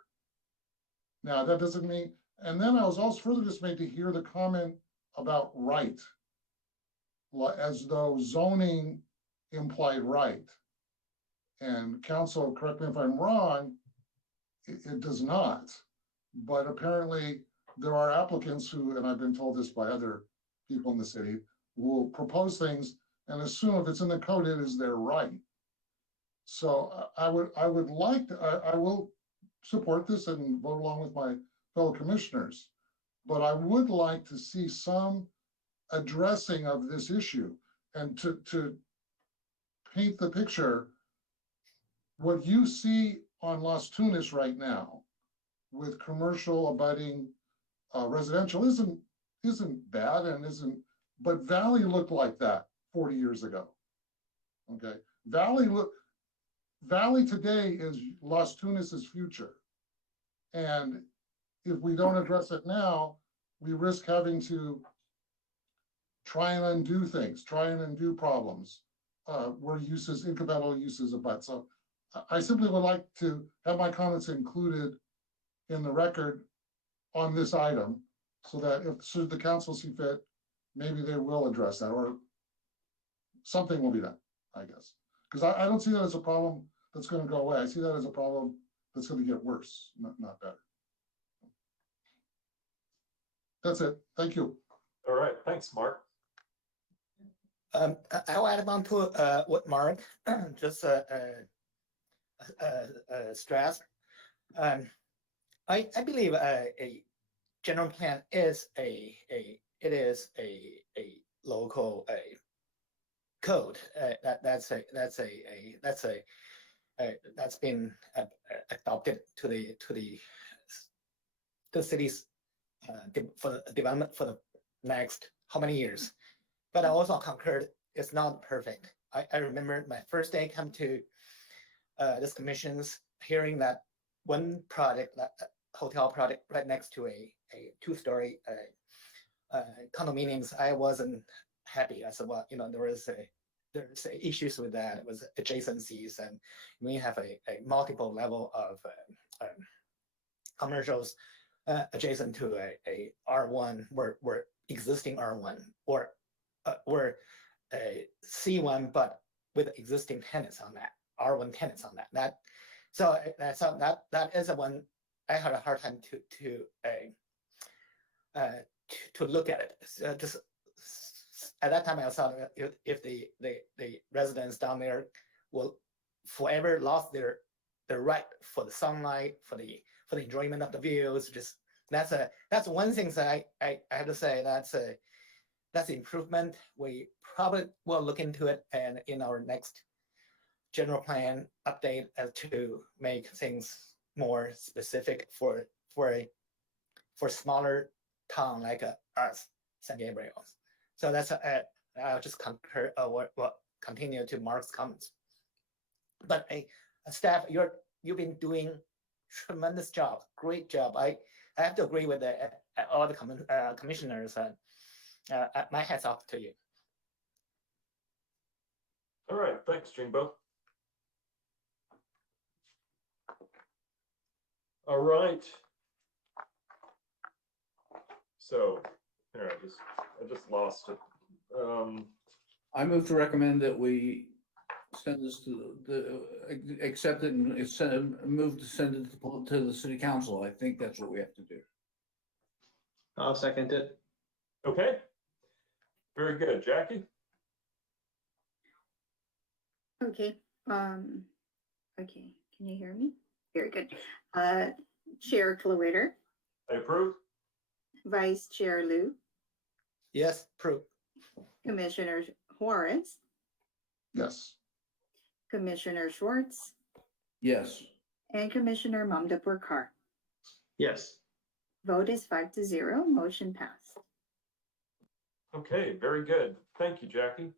Now, that doesn't mean, and then I was also further dismayed to hear the comment about right, as though zoning implied right. And council, correct me if I'm wrong, it does not. But apparently there are applicants who, and I've been told this by other people in the city, will propose things and assume if it's in the code, it is their right. So I would like to, I will support this and vote along with my fellow commissioners, but I would like to see some addressing of this issue and to paint the picture. What you see on Las Tunas right now with commercial abutting residential isn't bad and isn't, but Valley looked like that 40 years ago. Okay, Valley today is Las Tunas' future. And if we don't address it now, we risk having to try and undo things, try and undo problems where incompatible uses abut. So I simply would like to have my comments included in the record on this item so that if should the council see fit, maybe they will address that or something will be done, I guess. Because I don't see that as a problem that's going to go away. I see that as a problem that's going to get worse, not better. That's it. Thank you. All right, thanks, Mark. I'll add on to what Mark just stressed. I believe a general plan is a local code that's been adopted to the city's for the development for the next how many years. But I also concurred it's not perfect. I remember my first day come to this commission's hearing that one project, that hotel project right next to a 2-story condominiums, I wasn't happy. I said, well, there's issues with that. It was adjacencies, and we have a multiple level of commercials adjacent to a R1, where existing R1 or a C1, but with existing tenants on that, R1 tenants on that. That is a one I had a hard time to look at it. Just at that time, I thought if the residents down there will forever lost their right for the sunlight, for the enjoyment of the views. Just that's one thing that I have to say that's improvement. We probably will look into it and in our next general plan update to make things more specific for smaller town like us, San Gabriel. So that's I'll just concur what continue to Mark's comments. But staff, you've been doing tremendous job, great job. I have to agree with all the commissioners. My hats off to you. All right, thanks, Jingbo. All right. So Here, I just lost it. I move to recommend that we send this to accept it and move to send it to the city council. I think that's what we have to do. I'll second it. Okay. Very good. Jackie? Okay, okay, can you hear me? Very good. Chair Cluewater, I approve. Vice Chair Liu, Yes, approve. Commissioner Juarez, Yes. Commissioner Schwartz, Yes. and Commissioner Mamdapur-Carr. Yes. Vote is 5-0, motion passed. Okay, very good. Thank you, Jackie.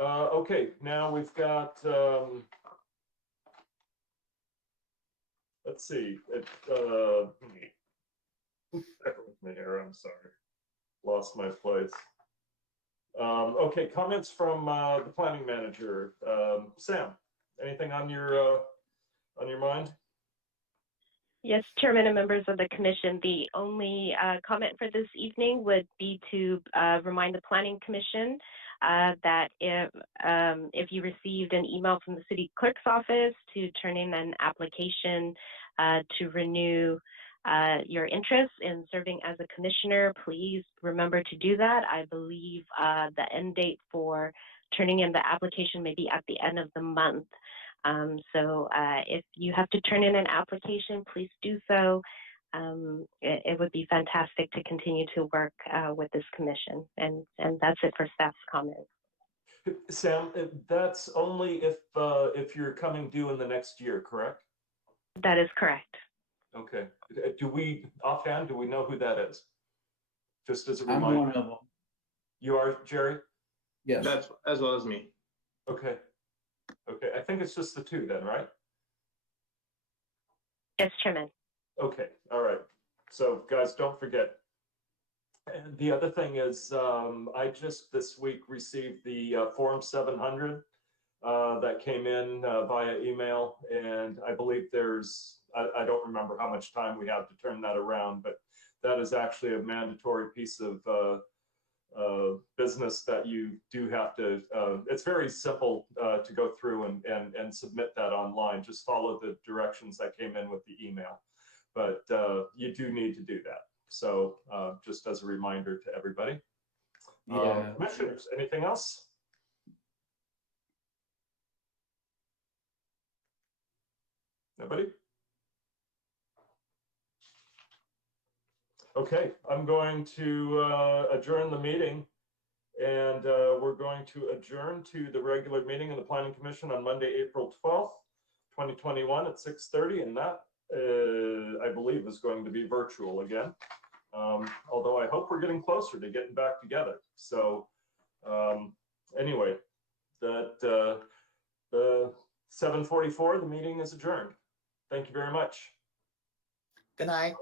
Okay, now we've got, let's see, bear with me here, I'm sorry. Lost my place. Okay, comments from the planning manager. Sam, anything on your mind? Yes, Chairman and members of the commission, the only comment for this evening would be to remind the Planning Commission that if you received an email from the city clerk's office to turn in an application to renew your interest in serving as a commissioner, please remember to do that. I believe the end date for turning in the application may be at the end of the month. So if you have to turn in an application, please do so. It would be fantastic to continue to work with this commission. And that's it for staff's comments. Sam, that's only if you're coming due in the next year, correct? That is correct. Okay. Do we know who that is? Just as a I'm reminder. one of them. You are, Jerry? Yes. That's as well as me. Okay. Okay, I think it's just the two then, right? Yes, Chairman. Okay, all right. So guys, don't forget. And the other thing is, I just this week received the Form 700 that came in via email, and I believe I don't remember how much time we have to turn that around, but that is actually a mandatory piece of business that you do have to, it's very simple to go through and submit that online. Just follow the directions that came in with the email. But you do need to do that. So just as a reminder to everybody. Yeah. Commissioners, anything else? Nobody? Okay, I'm going to adjourn the meeting, and we're going to adjourn to the regular meeting of the Planning Commission on Monday, April 12th, 2021 at 6:30, and that I believe is going to be virtual again. Although I hope we're getting closer to getting back together. So anyway, the 7:44, the meeting is adjourned. Thank you very much. Good night.